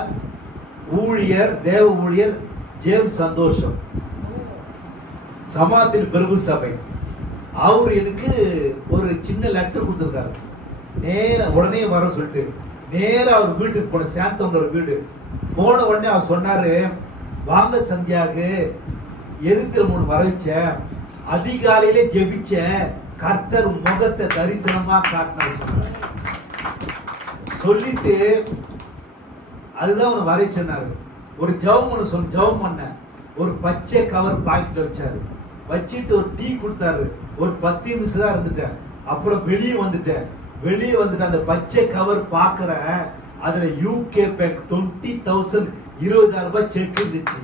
ஊழியர், தேவ ஊழியர் ஜேம்ஸ் சந்தோஷம், சமாதின் பிரபு சபை. அவர் எனக்கு ஒரு சின்ன லெட்டர் கொடுத்துருக்காரு. நேரா உடனே வர சொல்லிட்டு நேரா அவர் வீட்டுக்கு போன, சாந்தோட வீடு போன உடனே அவர் சொன்னாரு, வாங்க சந்தியாவுக்கு எதிர்த்து 3 வர வச்சேன், அதிகாலையிலே ஜெபிச்சேன், கர்த்தர் முகத்தை தரிசனமா காட்டினார் சொன்னார். சொல்லிட்டு அதுதான் அவனை வரை சொன்னாரு. ஒரு ஜெபம் பண்ண ஒரு பச்சை கவர் பாக்கெட்ல வச்சாரு. வச்சுட்டு ஒரு டீ கொடுத்தாரு. ஒரு 10 நிமிஷம் தான் இருந்துட்டேன். அப்புறம் வெளியே வந்துட்டு அந்த பச்சை கவர் பாக்குறேன். அதுல யூகே பேங்க் 20,000 20,000 ரூபாய் செக் இருந்துச்சு.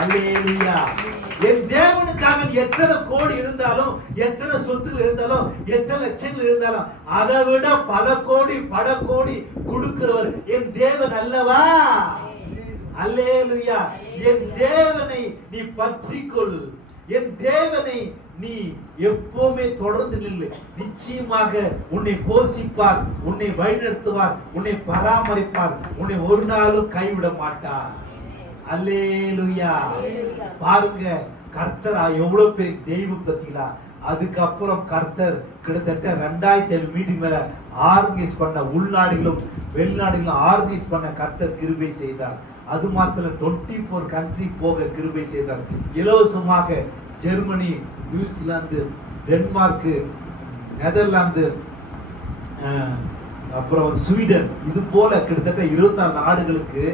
அல்லேலூயா. என் தேவனுக்காக எத்தனை கோடி இருந்தாலும், எத்தனை சொத்துகள் இருந்தாலும், எத்தனை லட்சங்கள் இருந்தாலும், அதை விட பல கோடி பல கோடி கொடுக்கிறவர் என் தேவன் அல்லவா? அல்லேலூயா. என் தேவனை நீ பற்றிக்கொள், என் தேவனை நீ எப்பவுமே தொடர்ந்து நில்லு. நிச்சயமாக உன்னை போஷிப்பார், உன்னை வழிநடத்துவார், உன்னை பராமரிப்பார், உன்னை ஒரு நாளும் கைவிட மாட்டார். அல்லேலூயா. பாருங்க, கர்த்தர் எவ்வளவு பெரிய தெய்வம் பத்தீங்களா? அதுக்கப்புறம் கர்த்தர் கிட்டத்தட்ட 2000 மீட்டிங் மேல ஆர்கனைஸ் பண்ண, உள்நாடுகளும் வெளிநாடுகளும் ஆர்கனைஸ் பண்ண கர்த்தர் கிருபை செய்தார். அது மாத்திரம் 24 கண்ட்ரி போக கிருபை செய்தார். இலவசமாக ஜெர்மனி, நியூசிலாந்து, டென்மார்க், நெதர்லாந்து, அப்புறம் ஸ்வீடன், இது போல கிட்டத்தட்ட 24 நாடுகளுக்கு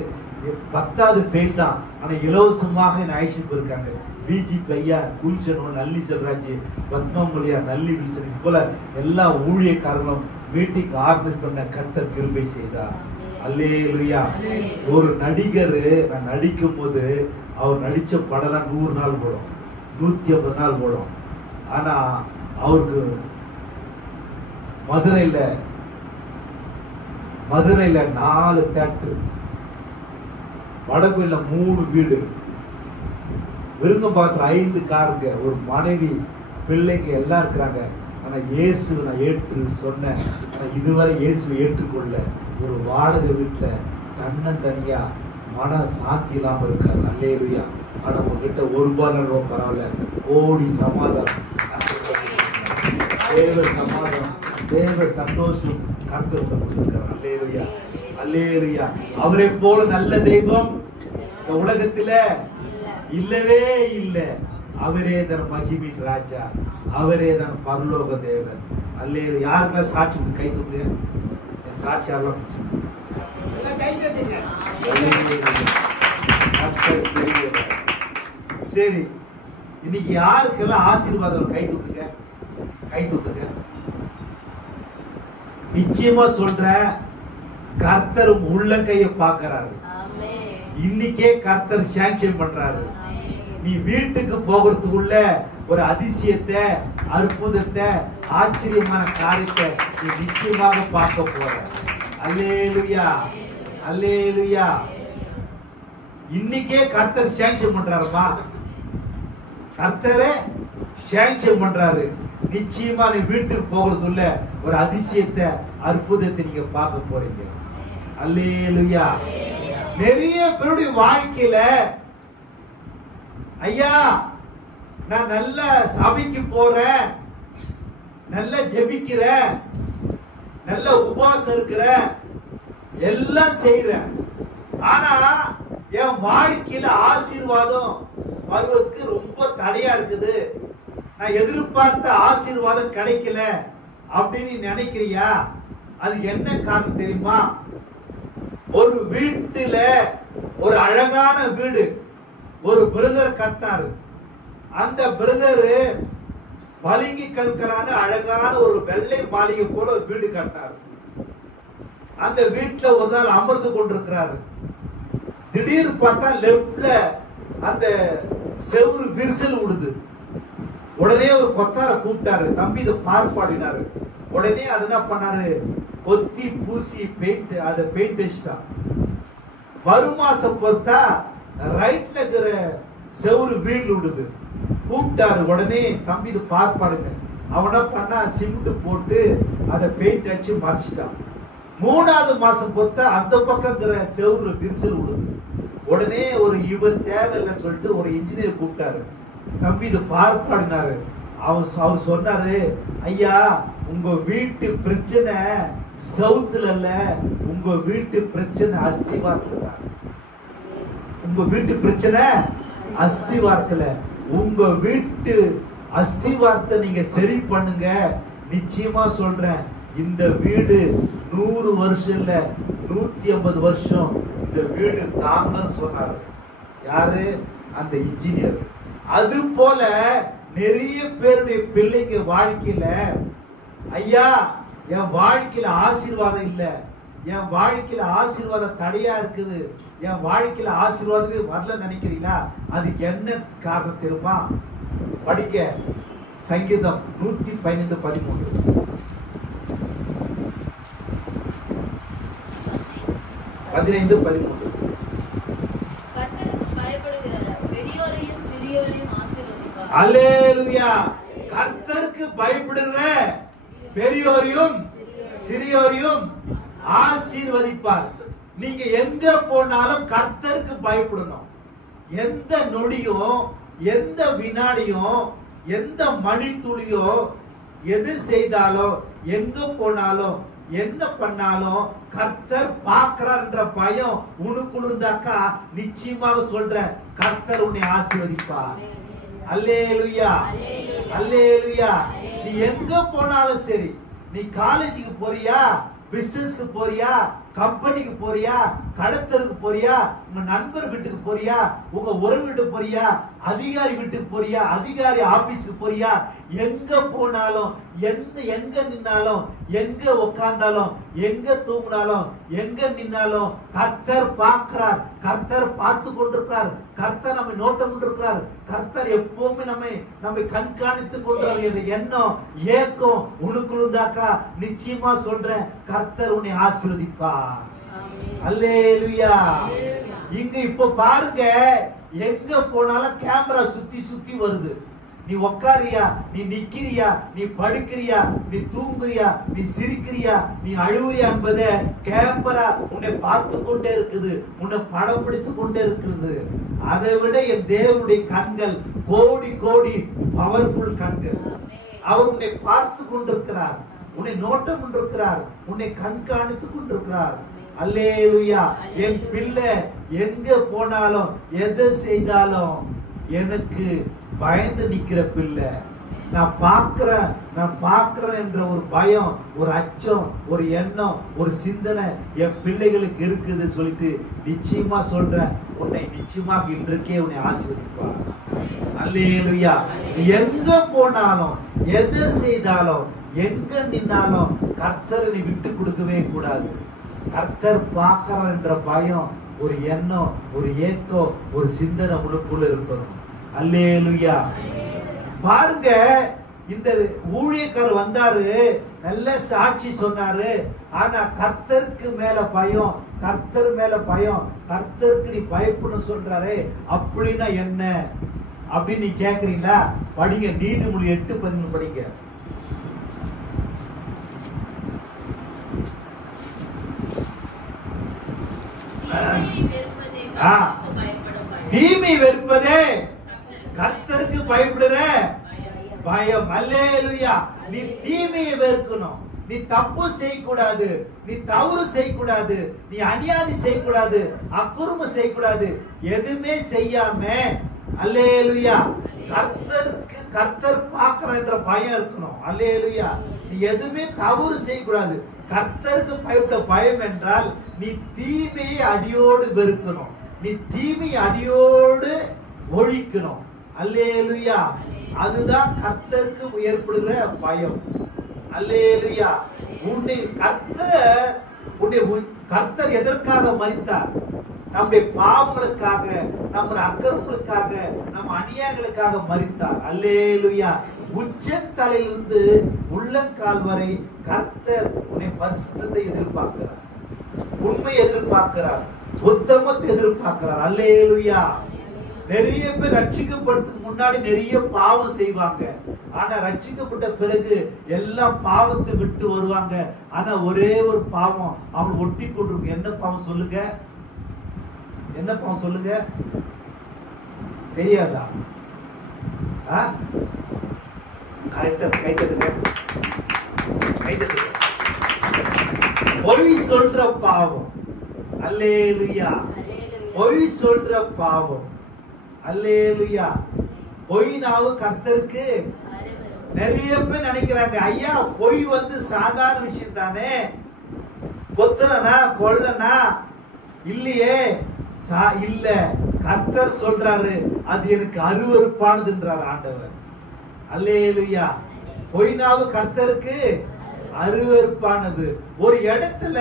10வது ஃபெயில் தான். ஆனா இலவசமாக அழைச்சிட்டு போயிருக்காங்க. பிஜிபி ஐயா, குல்சன், நல்லி செல்வராஜ், பத்மமொழியா, நல்லி வில்சன், இது போல எல்லா ஊழியக்காரர்களும் மீட்டிங் ஆர்கனைஸ் பண்ண கர்த்தர் கிருபை செய்தார். அல்லேலூயா. ஒரு நடிகர் நான் நடிக்கும் போது அவர் நடிச்ச படம் 100 நாள் போடும், 150 நாள் போடும். ஆனா அவருக்கு மதுரையில 4 தியேட்டர், வடகோயில 3 வீடு, விருங்கம்பாக்கத்துல 5 காருங்க, ஒரு மனைவி, பிள்ளைங்க எல்லாம் இருக்கிறாங்க. ஆனா இயேசு நான் ஏற்று சொன்னேன். ஆனா இதுவரை இயேசுவை ஏற்றுக்கொள்ள ஒரு வாடகை வீட்டுல தன்னந்தனியா மன சாந்தி இல்லாம இருக்காரு. அல்லேலூயா. ஆனா உங்ககிட்ட 1 ரூபாய் பரவாயில்ல, கோடி சமாதானம், தேவ சமாதானம், தேவ சந்தோஷம் கர்த்தர் கொடுத்திருக்கிறார். அல்லேலூயா. அல்லேலூயா. அவரை போல நல்ல தெய்வம் இந்த உலகத்துல இல்லவே இல்லை. அவரே தன் மகிமின் ராஜா, அவரே தன் பரலோக தேவன். அல்லேலூயா. யாருக்கெல்லாம் சாட்சி கை தூக்குங்க, சாட்சி யாரெல்லாம் சரி. இன்னைக்கு யாருக்கெல்லாம் ஆசீர்வாதம் கை தூக்குங்க, கை தூக்குங்க. நிச்சயமா சொல்றேன், கர்த்தர் உள்ளங்கையை பார்க்கிறாரு. இன்னைக்கே கர்த்தர் சாங்ஷன் பண்றாரு. நீ வீட்டுக்கு போகிறதுக்குள்ள ஒரு அதிசயத்தை, அற்புதத்தை, ஆச்சரியமான காரியத்தை நீ நிச்சயமாக பார்க்க போற. அல்லேலூயா. அல்லேலூயா. இன்னைக்கே கர்த்தர் சாங்ஷன் பண்றாருமா, கர்த்தரே சாங்ஷன் பண்றாரு. நிச்சயமா நீ வீட்டுக்கு போகிறதுள்ள ஒரு அதிசயத்தை, அற்புதத்தை நீங்க பார்க்க போறீங்க. அல்லேலூயா. நிறைய பேருடைய வாழ்க்கையில, ஐயா நான் நல்ல சபைக்கு போறேன், நல்ல ஜெபிக்கிறேன், நல்ல உபவாசம் இருக்கிறேன், எல்லாம் செய்யறேன், ஆனா என் வாழ்க்கையில ஆசீர்வாதம் வருவதற்கு ரொம்ப தடையா இருக்குது, நான் எதிர்பார்த்த ஆசீர்வாதம் கிடைக்கல அப்படின்னு நினைக்கிறியா? அது என்ன காரணம் தெரியுமா? ஒரு வீட்டுல ஒரு அழகான வீடு ஒரு பிரதர் கட்டினாரு. அந்த பிரதர் பளிங்கு கற்களான அழகான ஒரு வெள்ளை மாளிகை போல ஒரு வீடு கட்டினாரு. அந்த வீட்டுல ஒரு நாள் அமர்ந்து கொண்டிருக்கிறாரு. திடீர்னு பார்த்தா லெப்ட்ல அந்த செவுரு விரிசல் விடுது. உடனே ஒரு கொத்தார கூப்பிட்டாரு, தம்பி இதை பார்ப்பாடினாரு. உடனே அது என்ன பண்ணாரு, கொத்தி பூசி பெயிண்ட், அதை பெயிண்ட் அடிச்சிட்டான். மறுமாசம் பொறுத்தா ரைட்ல இருக்கிற செவுரு வீல் விடுது. கூப்பிட்டாரு, உடனே தம்பி இது பார்ப்பாடுங்க. அவன பண்ணா சிமெண்ட் போட்டு அதை பெயிண்ட் அடிச்சு மறைச்சிட்டான். 3வது மாசம் பொறுத்தா அந்த பக்கம் இருக்கிற செவுரு விரிசல் விடுது. உடனே ஒரு இவர் தேவையில்லைன்னு சொல்லிட்டு ஒரு இன்ஜினியர் கூப்பிட்டாரு, தம்பி இது பார்ப்பாடினாரு. அவர் சொன்னாரு, ஐயா உங்க வீட்டு பிரச்சனை சவுத்துல இல்ல, உங்க வீட்டு பிரச்சனை அஸ்திவாரத்துல. உங்க வீட்டு பிரச்சனை அஸ்திவாரத்துல. உங்க வீட்டு அஸ்திவாரத்தை நீங்க சரி பண்ணுங்க. நிச்சயமா சொல்றேன், இந்த வீடு 100 வருஷம் இல்ல 150 வருஷம் இந்த வீடு தாங்கன்னு சொன்னாரு. யாரு? அந்த இன்ஜினியர். அது போல நிறைய பேருடைய பிள்ளைங்க வாழ்க்கையில, ஐயா என் வாழ்க்கையில ஆசீர்வாதம் இல்ல, என் வாழ்க்கையில ஆசீர்வாதம் தடையா இருக்குது, என் வாழ்க்கையில ஆசீர்வாதமே வரல நினைக்கிறீங்களா? அது என்ன காரணம் தெரியுமா? படிக்க சங்கீதம் 115:13. அல்லேலூயா. கர்த்தருக்கு பயப்படுகிற பெரியோரையும் சிறியோரையும் ஆசீர்வதிப்பார். நீங்க எங்க போனாலும் கர்த்தருக்கு பயப்படணும். எந்த நொடியும், எந்த வினாடியும், எந்த மணித்துளியோ, எது செய்தாலும், எங்க போனாலும், என்ன பண்ணாலும் கர்த்தர் பார்க்கிறார் என்ற பயம் உனக்குள்ள இருந்தாக்கா, நிச்சயமாக சொல்றேன், கர்த்தர் உன்னை ஆசீர்வதிப்பார். அல்லேலூயா, அல்லேலூயா. நீ எங்க போனாலும் சரி, நீ காலேஜுக்கு போறியா, பிசினஸ்க்கு போறியா, கம்பெனிக்கு போறியா, கடத்தலுக்கு போறியா, உங்க நண்பர் வீட்டுக்கு போறியா, உங்க உறவு வீட்டுக்கு போறியா, அதிகாரி வீட்டுக்கு போறியா, அதிகாரி ஆபீஸ்க்கு போறியா, எங்க போனாலும், எங்க நின்னாலும், எங்க உட்கார்ந்தாலும், எங்க தூங்கினாலும், எங்க நின்னாலும் கர்த்தர் பார்க்கிறார். கர்த்தர் பார்த்து கொண்டிருக்கிறார். கர்த்தர் நம்மை நோட்டம் கொண்டிருக்கிறார். கர்த்தர் எப்பவுமே நம்மை கண்காணித்துக் கொண்டார் என்ற எண்ணம், ஏக்கம் உனக்குள்ள இருந்தாக்கா, நிச்சயமா சொல்றேன், கர்த்தர் உன்னை ஆசீர்வதிப்பார். அல்லேலூயா. இங்க இப்ப பாருங்க, எங்க போனாலும் கேமரா சுத்தி சுத்தி வருது. நீ உட்காரியா, நீ நிக்கிறியா, நீ படுக்கிறியா, நீ தூங்குறியா, நீ சிரிக்கிறியா, நீ அழுவியா என்பதை கேமரா உன்னை பார்த்து கொண்டே இருக்குது, உன்னை படம் பிடித்து கொண்டே இருக்குது. அதை விட என் தேவனுடைய கண்கள் கோடி கோடி பவர்ஃபுல் கண்கள். அவர் உன்னை பார்த்து கொண்டிருக்கிறார், உன்னை நோட்டம் கொண்டிருக்கிறார், உன்னை கண்காணித்துக் கொண்டிருக்கிறார். அல்லேலூயா. என் பிள்ளை எங்க போனாலும் எதை செய்தாலும் எனக்கு பயந்து நிக்கிற பிள்ளை. நான் பார்க்கிறேன் என்ற ஒரு பயம், ஒரு அச்சம், ஒரு எண்ணம், ஒரு சிந்தனை என் பிள்ளைகளுக்கு இருக்குது சொல்லிட்டு நிச்சயமா சொல்றேன், உன்னை நிச்சயமாக இன்றைக்கே உன்னை ஆசீர்வதிப்பார். அல்லேலூயா. எங்க போனாலும், எதை செய்தாலும், எங்க நின்னாலும் கர்த்தரை நீ விட்டு கொடுக்கவே கூடாது. கர்த்தர் பார்க்கிறார் என்ற பயம், ஒரு எண்ணம், ஒரு ஏக்கம், ஒரு சிந்தனை உனக்குள்ள இருக்கணும். அல்லேலூயா. பாருங்க, இந்த ஊழியக்காரர் வந்தாரு, நல்ல சாட்சி சொன்னாரு. ஆனா கர்த்தருக்கு மேல பயம், கர்த்தர் மேல பயம், கர்த்தருக்கு நீ பயப்படணும் சொல்றாரு. அப்படின்னா என்ன அப்படின்னு நீ கேக்குறீங்களா? படிங்க, நீதிமொழி 8:13 படிங்க. தீமை வெறுப்பதே கர்த்தருக்கு பயப்படுற பயம். அல்லேலூயா. நீ தீமையை வெறுக்கணும். நீ தப்பு செய்யக்கூடாது, நீ தவறு செய்யக்கூடாது, நீ அநியாயம் செய்யக்கூடாது, அக்குறும்பு செய்யக்கூடாது, எதுவுமே செய்யாம அல்லேலூயா கர்த்தருக்கு கர்த்தர் பார்க்கிறன்ற பயம் இருக்கணும். அல்லேலூயா. நீ எதுவுமே தவறு செய்யக்கூடாது. கர்த்தருக்கு பயப்பட பயம் என்றால் நீ தீமையை அடியோடு வெறுக்கணும், நீ தீமையை அடியோடு ஒழிக்கணும். அல்லேலூயா. அதுதான் கர்த்தருக்கு ஏற்படுகிற பயம். அல்லேலூயா. உன்னை கர்த்தர் எதற்காக மரித்தார்? நம்முடைய பாவங்களுக்காக, நம்ம அக்கிரமங்களுக்காக, நம்ம அநியாயங்களுக்காக மரித்தார். அல்லேலூயா. உச்சத்தலையிலிருந்து உள்ளங்கால் வரை கர்த்தர் உன்னை பரிசுத்தத்தை எதிர்பார்க்கிறார், உண்மை எதிர்பார்க்கிறார், உத்தமத்தை எதிர்பார்க்கிறார். அல்லேலூயா. நிறைய பேர் ரட்சிக்கப்படுறதுக்கு முன்னாடி நிறைய பாவம் செய்வாங்க. ஆனா ரட்சிக்கப்பட்ட பிறகு எல்லாம் பாவத்தை விட்டு வருவாங்க. ஆனா ஒரே ஒரு பாவம் அவன் ஒட்டி கொண்டிருக்கும். என்ன பாவம் சொல்லுங்க? என்ன பாவம் சொல்லுங்க? தெரியாதா? கரெக்டா கைத்தட்டுங்க, கைத்தட்டுங்க. பொய் சொல்ற பாவம். அல்லேலூயா. பொய் சொல்ற பாவம். அல்லேலூயா. பொய் நாவு கர்த்தருக்கு. நிறைய பேர் நினைக்கிறாங்க, ஐயா பொய் சாதாரண விஷயம் தானே, கொத்தனா கொல்லனா இல்லையே. இல்ல, கர்த்தர் சொல்றாரு அது எனக்கு அருவருப்பானதுன்றார் ஆண்டவர். அல்லேலூயா. பொய் நாவு கர்த்தருக்கு அருவருப்பானது. ஒரு இடத்துல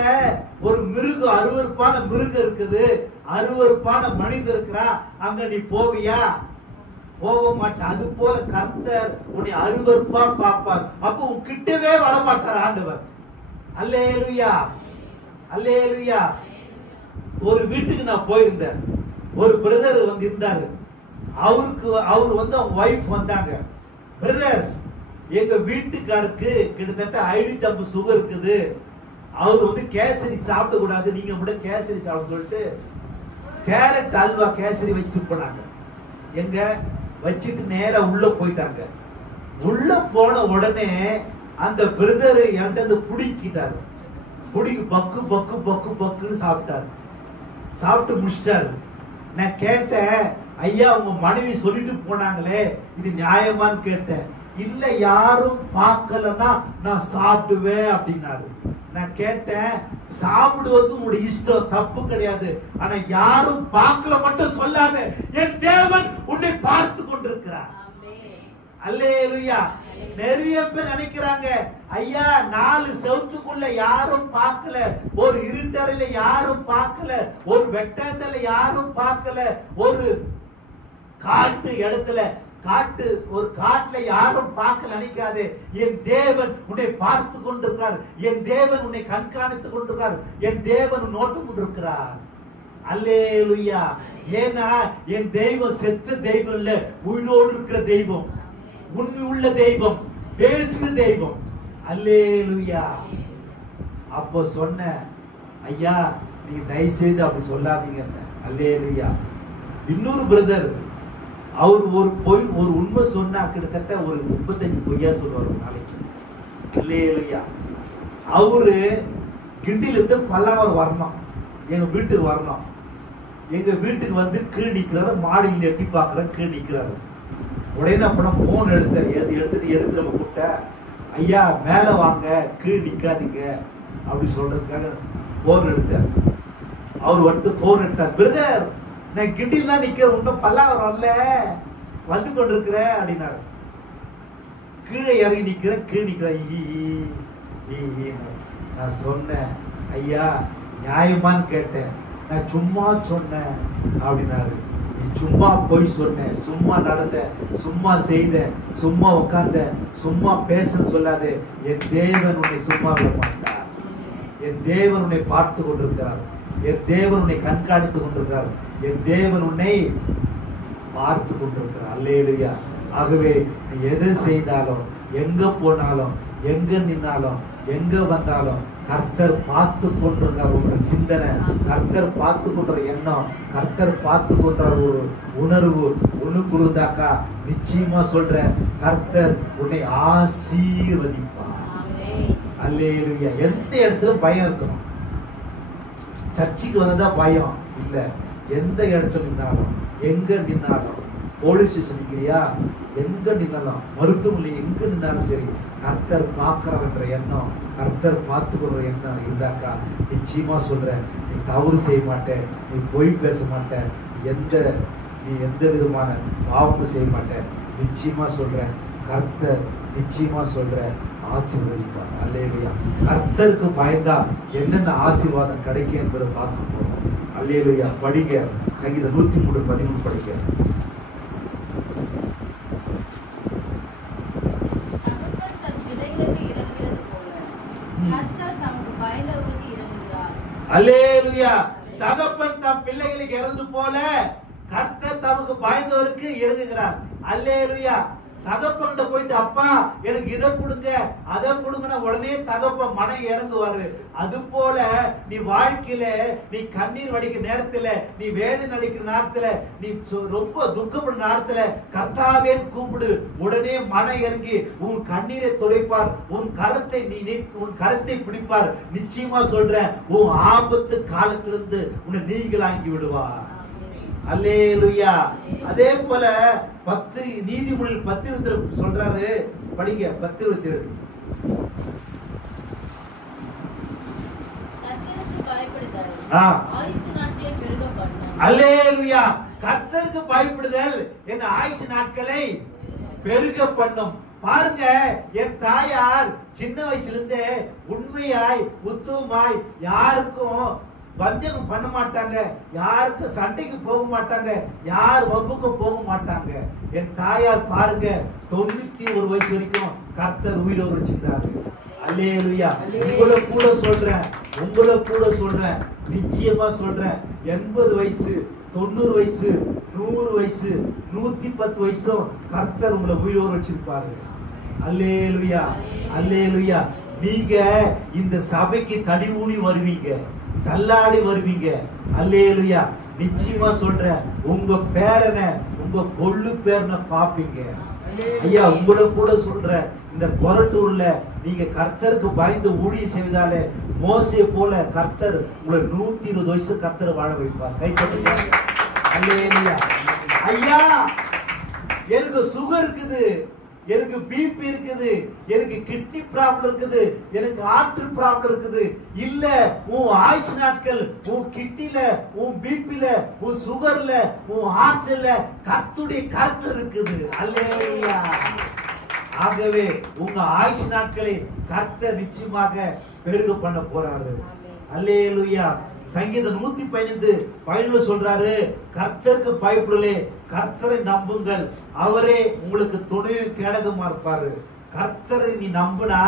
ஒரு மிருகம், அருவருப்பான மிருகம் இருக்குது, அருவருப்பான மனிதர் இருக்கிறா, அங்க நீ போவியா? போக மாட்டான். அது போல கர்த்தர் உன்னை அருவருப்பா பார்ப்பார். அப்ப உன் கிட்டவே வரமாட்டார் ஆண்டவர். அல்லேலூயா. அல்லேலூயா. ஒரு வீட்டுக்கு நான் போயிருந்தேன். ஒரு பிரதர் இருந்தாரு. அவர் அவங்க வைஃப் வந்தாங்க. பிரதர், எங்க வீட்டுக்காருக்கு கிட்டத்தட்ட 550 சுகர் இருக்குது, அவர் கேசரி சாப்பிட கூடாது, நீங்க மட்டும் கேசரி சாப்பிட சொல்லிட்டு கேரட் அல்வா கேசரி வச்சுட்டு போனாங்க. எங்க வச்சுட்டு நேரா உள்ள போயிட்டாங்க. உள்ள போன உடனே அந்த பிரதர் என்கிட்ட புடிக்கிட்டாரு. புடிக்கு பக்கு பக்கு பக்கு பக்குன்னு சாப்பிட்டாரு. சாப்பிட்டு முடிச்சிட்டாரு. நான் கேட்டேன், ஐயா உங்க மனைவி சொல்லிட்டு போனாங்களே இது நியாயமான்னு கேட்டேன். இல்ல, யாரும் பார்க்கலன்னா நான் சாப்பிடுவேன் அப்படின்னாரு. நான் கேட்டேன், சாப்பிடுவது உங்களுடைய இஷ்டம், தப்பு கிடையாது. ஆனா யாரும் பார்க்கல மட்டும் சொல்லாத, என் தேவன் உன்னை பார்த்து கொண்டிருக்கிறார். அல்லேலூயா. நிறைய பேர் நினைக்கிறாங்க, ஐயா 4 செவத்துக்குள்ள யாரும் பார்க்கல, ஒரு இருட்டறையில யாரும் பார்க்கல, ஒரு வெட்டாந்தல யாரும் பார்க்கல, ஒரு காட்டு இடத்துல ஒரு காட்டுல யாரும் பார்க்க நினைக்காது. என் தேவன் உன்னை பார்த்து கொண்டிருக்கிறார், என் தேவன் உன்னை கண்காணித்துக் கொண்டிருக்கிறார், என் தேவன் நோட்டம் கொண்டிருக்கிறார். அல்லேலூயா. ஏன்னா என் தெய்வம் செத்த தெய்வம் இல்ல, உயிரோடு இருக்கிற தெய்வம், உண்மை உள்ள தெய்வம், பேசுகிற தெய்வம். அல்லேலூயா. அப்போ சொன்ன, ஐயா நீங்க தயவு செய்து அப்படி சொல்லாதீங்க. அல்லேலூயா. இன்னொரு பிரதர், அவர் ஒரு உண்மை சொன்னா கிட்டத்தட்ட ஒரு 35 பொய்யா சொல்லுவார் ஒரு நாளைக்கு. அல்லேலூயா. அவரு கிண்டில இருந்து பல்லாவரம் வரணும், எங்க வீட்டுக்கு வரணும். எங்க வீட்டுக்கு கீழ் நிக்கிறாரு, மாடியில் எட்டி பாக்குற கீழ் நிக்கிறாரு. உடனே அப்ப போன் எடுத்துட்டு எதுக்கு நம்ம கூப்பிட்ட, ஐயா மேல வாங்க கீழ் நிக்காதீங்க அப்படி சொல்றதுக்காக போன் எடுத்தார். அவர் போன் எடுத்தார். பிரதர், நான் கிண்டில் தான் நிக்கிறேன், இன்னும் பல்லாவரம் வரல, வந்து கொண்டிருக்கிற அப்படின்னாரு. கீழே இறங்கி நிக்கிறேன், கீழ் நிக்கிறேன். நான் சொன்னேன், ஐயா நியாயமான்னு கேட்டேன், நான் சும்மா சொன்னேன் அப்படின்னாரு. நீ சும்மா போய் சொன்ன, சும்மா நடந்த, சும்மா செய்த, சும்மா உட்கார்ந்த, சும்மா பேசன்னு சொல்லாது. என் தேவன் உன்னை சும்மா விட மாட்டார். என் தேவன் உன்னை பார்த்து கொண்டிருக்கிறார், என் தேவன் உன்னை கண்காணித்துக் கொண்டிருக்கிறார், என் தேவன் உன்னை பார்த்து கொண்டிருக்கிறார். அல்லேலூயா. ஆகவே நீ எது செய்தாலும், எங்க போனாலும், எங்க நின்னாலும், எங்க வந்தாலும் கர்த்தர் பார்த்து கொண்டிருக்கிற ஒரு சிந்தனை, கர்த்தர் பார்த்து கொண்ட எண்ணம், கர்த்தர் பார்த்து கொண்ட ஒரு உணர்வு ஒண்ணு கொடுத்தாக்கா நிச்சயமா சொல்றேன், கர்த்தர் உன்னை ஆசீர்வதிப்பார். அல்லேலூயா. எந்த இடத்துல பயம் இருக்கணும்? சர்ச்சுக்கு வந்ததா பயம் இல்ல. எந்த இடத்துல நின்னாலும், எங்க நின்னாலும், போலீஸ் ஸ்டேஷன் நிக்கிறியா, எங்க நின்னாலும், மருத்துவமனை எங்க நின்னாலும் சரி, கர்த்தர் பார்க்கிறவன்ற எண்ணம், கர்த்தர் பார்த்துக்கிற எண்ணம் இருந்தாக்கா நிச்சயமா சொல்றேன், நீ தவறு செய்ய மாட்டேன், நீ பொய் பேச மாட்டேன், நீ எந்த விதமான பாவமும் செய்ய மாட்டேன். நிச்சயமா சொல்றேன், கர்த்தர் நிச்சயமா சொல்றேன் ஆசீர்வதிப்பார். அல்லேலூயா. கர்த்தருக்கு பயந்தா என்னென்ன ஆசீர்வாதம் கிடைக்கும் என்பதை பார்க்க போறோம். அல்லேலூயா. படிங்க, சங்கீதம் 103:13 படிக்க. அல்லேலூயா. தகப்பன் தம் பிள்ளைகளுக்கு இறந்து போல கர்த்தர் தமக்கு பயந்தவருக்கு இறங்குகிறார். அல்லேலூயா. தகப்பன்கிட்ட போயிட்டு அப்பா எனக்கு இதை கொடுங்க அதை கொடுங்கன்னா உடனே தகப்பன் மனம் இறங்குவாரு. அது போல நீ வாழ்க்கையில நீ கண்ணீர் வடிக்கிற நேரத்துல, நீ வேதனை அடிக்கிற நேரத்துல, நீ ரொம்ப துக்கப்படுற நேரத்துல கர்த்தாவே கூப்பிடு, உடனே மனம் இறங்கி உன் கண்ணீரை துடைப்பார், உன் கரத்தை பிடிப்பார். நிச்சயமா சொல்றேன், உன் ஆபத்து காலத்திலிருந்து உன்னை நீங்களாக்கி விடுவார். அல்லேலூயா. அதே போல 10 நீதிமொழிகள் 10:20 சொல்றாரு, படிங்க 10:20. அல்லேலூயா. கர்த்தருக்கு பயப்படுதல் என் ஆயுசு நாட்களை பெருக பண்ணும். பாருங்க, என் தாயார் சின்ன வயசுல இருந்தே உண்மையாய் உத்தமமாய் யாருக்கும் வஞ்சகம் பண்ண மாட்டாங்க, யாருக்கும் சண்டைக்கு போக மாட்டாங்க, யார் வம்புக்கும் போக மாட்டாங்க. என் தாயார் பாருங்க 91 வயசு வரைக்கும் கர்த்தர் உயிரோடு வச்சிருந்தாரு. அல்லேலூயா. உங்களை கூட சொல்றேன், நிச்சயமா சொல்றேன், 80 வயசு 90 வயசு 100 வயசு 110 வயசும் கர்த்தர் உங்களை உயிரோடு வச்சிருப்பாரு. அல்லேலூயா. அல்லேலூயா. நீங்க இந்த சபைக்கு தடி ஊனி வருவீங்க, தள்ளாடி வருவீங்க. அல்லேலூயா. நிச்சயமா சொல்றேன், உங்க பேரனை உங்க கொள்ளு பேரனை பாப்பீங்க. ஐயா, உங்களை கூட சொல்றேன், இந்த கொரட்டூர்ல நீங்க கர்த்தருக்கு பயந்து ஊழியம் செய்வதாலே மோசே போல கர்த்தர் உங்களை 120 வயசு கர்த்தர் வாழ வைப்பார். கை தட்டுங்க. அல்லேலூயா. ஐயா, எனக்கு சுகர் இருக்குது, எனக்கு பிபி இருக்குது, எனக்கு கிட்னி ப்ராப்ளம் இருக்குது, எனக்கு ஹார்ட் ப்ராப்ளம் இருக்குது. இல்ல, உன் ஆயுசு நாட்கள் உன் கிட்னில, உன் பிபில, உன் சுகர்ல, உன் ஹார்ட்ல கர்த்தருடைய கருத்து இருக்குது. அல்லேலூயா. ஆகவே உங்க ஆயுசு நாட்களை கர்த்தர் நிச்சயமாக பெருக பண்ண போறாரு. அல்லேலூயா. சங்கீதம் 115:11 சொல்றாரு, கர்த்தருக்கு பயப்படலே, கர்த்தரை நம்புங்கள், அவரே உங்களுக்கு துணையும் கேடகமா இருப்பாரு. கர்த்தரை நீ நம்புனா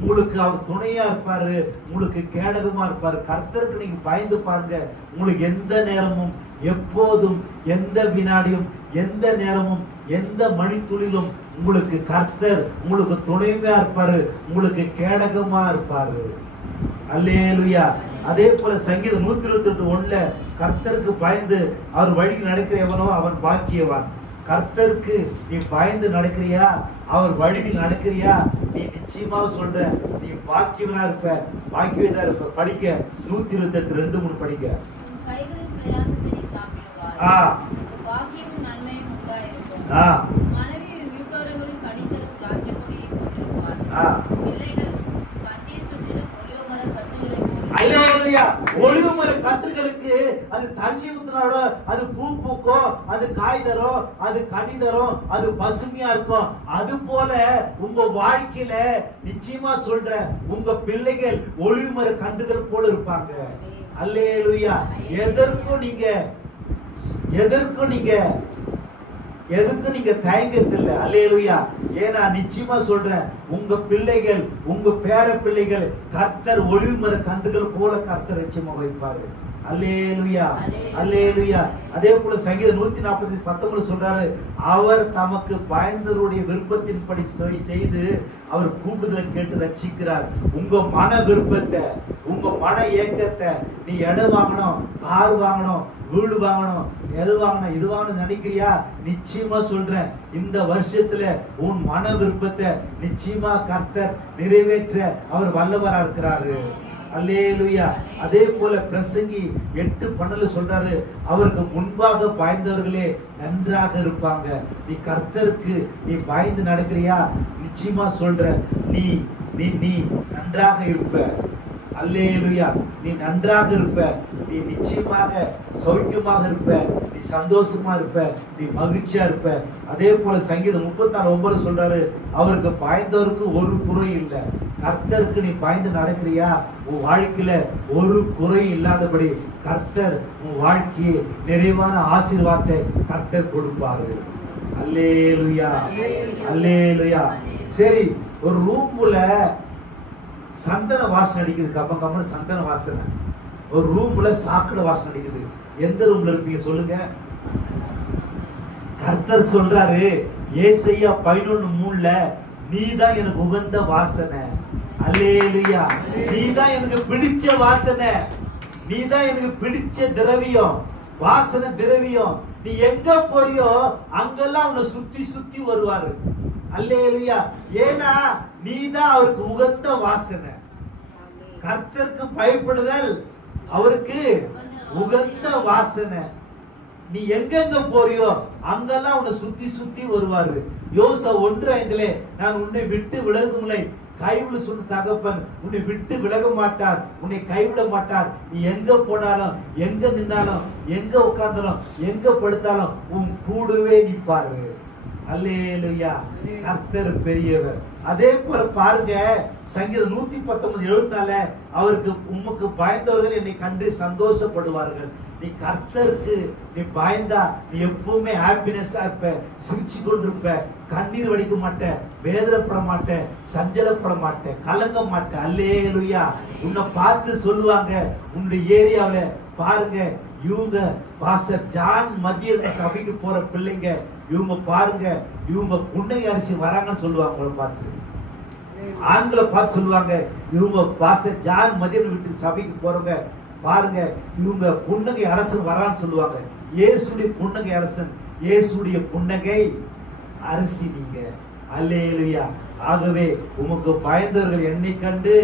உங்களுக்கு அவர் துணையா இருப்பாரு, உங்களுக்கு கேடகமா இருப்பாரு. கர்த்தருக்கு நீங்க பயந்து பாருங்க, உங்களுக்கு எந்த நேரமும், எப்போதும், எந்த வினாடியும், எந்த நேரமும், எந்த மணித்துளிலும் உங்களுக்கு கர்த்தர் உங்களுக்கு துணையா இருப்பாரு, உங்களுக்கு கேடகமா இருப்பாரு. அல்லேலூயா. அதே போல சங்கீதம் 128:1 கர்த்தருக்கு பயந்து அவர் வழியில் நடக்கிறவனோ அவன் பாக்கியவான். கர்த்தருக்கு நீ பயந்து நடக்கிறியா, அவர் வழியில் நடக்கிறியா, நீ நிச்சயமா சொல்ற, நீ பாக்கியவனா இருப்ப, பாக்கியவனா இருப்ப. படிக்க 128:2-3 படிக்க. ஒளிவுமர கன்றுகளுக்கு அது தண்ணி ஊத்தினாலோ அது பூ பூக்கும், அது காய் தரும், அது கனி தரும், அது பசுமையா இருக்கும். அது போல உங்க வாழ்க்கையில நிச்சயமா சொல்ற, உங்க பிள்ளைகள் ஒளிவுமர கன்றுகள் போல இருப்பாங்க. அல்லேலூயா. எதற்கும் நீங்க தயங்கத்தில்லை. அல்லேலூயா. ஏன்னா நிச்சயமா சொல்றேன், உங்க பிள்ளைகள், உங்க பேர பிள்ளைகள் கர்த்தர் ஒளிவுமர கன்றுகள் போல கர்த்தர் நிச்சயமா வைப்பாரு. அல்லேலூயா, அல்லேலூயா. அதே போல சங்கீதம் 140:19 சொல்றாரு, அவர் தமக்கு பயந்தவருடைய விருப்பத்தின்படி செய்து அவர் கூப்பிடுதலை கேட்டு ரட்சிக்கிறார். உங்க மன விருப்பத்தை, உங்க மன ஏக்கத்தை, நீ இடம் வாங்கணும், கார் வாங்கணும், வீடு வாங்கணும், எது வாங்கணும், இது வாங்கணும் நினைக்கிறியா? நிச்சயமா சொல்றேன், இந்த வருஷத்துல உன் மன விருப்பத்தை நிச்சயமா கர்த்தர் நிறைவேற்ற அவர் வல்லவரா இருக்கிறாரு. அல்லேலூயா. அதே போல பிரசங்கி 8:12 சொல்றாரு, அவருக்கு முன்பாக பயந்தவர்களே நன்றாக இருப்பாங்க. நீ கர்த்தருக்கு நீ பயந்து நடக்கிறியா? நிச்சயமா சொல்ற, நீ நீ நீ நன்றாக இருப்ப. அல்லேலூயா. நீ நன்றாக இருப்ப, நீ நிச்சயமாக சௌக்கியமாக இருப்ப, நீ சந்தோஷமா இருப்ப, நீ மகிழ்ச்சியா இருப்ப. அதே போல சங்கீதம் 34:9 சொல்றாரு, அவருக்கு பயந்தவருக்கு ஒரு குறை இல்லை. கர்த்தருக்கு நீ பயந்து நடக்கிறியா? உன் வாழ்க்கையில ஒரு குறை இல்லாதபடி கர்த்தர் உன் வாழ்க்கையை நிறைவான ஆசீர்வாதத்தை கர்த்தர் கொடுப்பாரு. அல்லேலூயா, அல்லேலூயா. சரி, ஒரு ரூம்ல சந்தன வாசனை அடிக்குது, கம்ம கம்மன்னு சந்தன வாசனை. ஒரு ரூம்ல சாக்கடை வாசனை அடிக்குது. எந்த ரூம்ல இருப்பீங்க சொல்லுங்க? கர்த்தர் சொல்றாரு ஏசாயா 11:3, நீதான் எனக்கு உகந்த வாசனை. அல்லேலூயா. நீதான் எனக்கு பிடிச்ச வாசனை, நீதான் எனக்கு பிடிச்ச திரவியம், வாசனை திரவியம். நீ எங்க போறியோ அங்கெல்லாம் உன்னை சுத்தி சுத்தி வருவாரு. அல்லேலூயா. ஏன்னா நீதான் அவருக்கு உகந்த வாசனை. கர்த்தருக்கு பயப்படுதல் அவருக்கு உகந்த வாசனை. நீ எங்கெங்க போறியோ அங்கெல்லாம் உன்னை சுத்தி சுத்தி வருவாரு. யோசா 1:5, நான் உன்னை விட்டு விலகும்லை, கைவிடு சொன்ன தகப்பன் உன்னை விட்டு விலக மாட்டார், உன்னை கைவிட மாட்டார். நீ எங்க போனாலும், எங்க நின்னாலும், எங்க உட்கார்ந்தாலும், எங்க படுத்தாலும் உன் கூடவே நிற்பாரு. அல்லேலூயா. கர்த்தர் பெரியவர். அதே போல பாருங்க, சங்கீதம் 119:74, அவருக்கு உமக்கு பயந்தவர்கள் என்னை கண்டு சந்தோஷப்படுவார்கள். நீ கர்த்தருக்கு நீ பயந்தா நீ எப்பவுமே ஹாப்பினஸா இருப்ப, சிரிச்சு கொண்டிருப்ப, கண்ணீர் வடிக்க மாட்ட, வேதனைப்பட மாட்ட, சஞ்சலப்பட மாட்ட, கலங்க மாட்ட. அல்லேலூயா. உன்னை பார்த்து சொல்லுவாங்க, உன்னுடைய ஏரியாவில பாருங்க, இவங்க பாஸ்டர் ஜான் மத்திய சபைக்கு போற பிள்ளைங்க, இவங்க பாருங்க, இவங்க புன்னை அரிசி வராங்கன்னு சொல்லுவாங்க. உங்களை பார்த்து ஆண்களை பார்த்து சொல்லுவாங்க, இவங்க பாஸ்டர் ஜான் மத்திய வீட்டு சபைக்கு போறவங்க பாருங்க, இவங்க புன்னகை அரசன் வரான்னு சொல்லுவாங்க. இயேசுடைய புன்னகை அரசன், இயேசுடைய புன்னகை அரிசி நீங்க. அல்லேலூயா. ஆகவே உமக்கு பயந்தவர்கள் என்னை கண்டு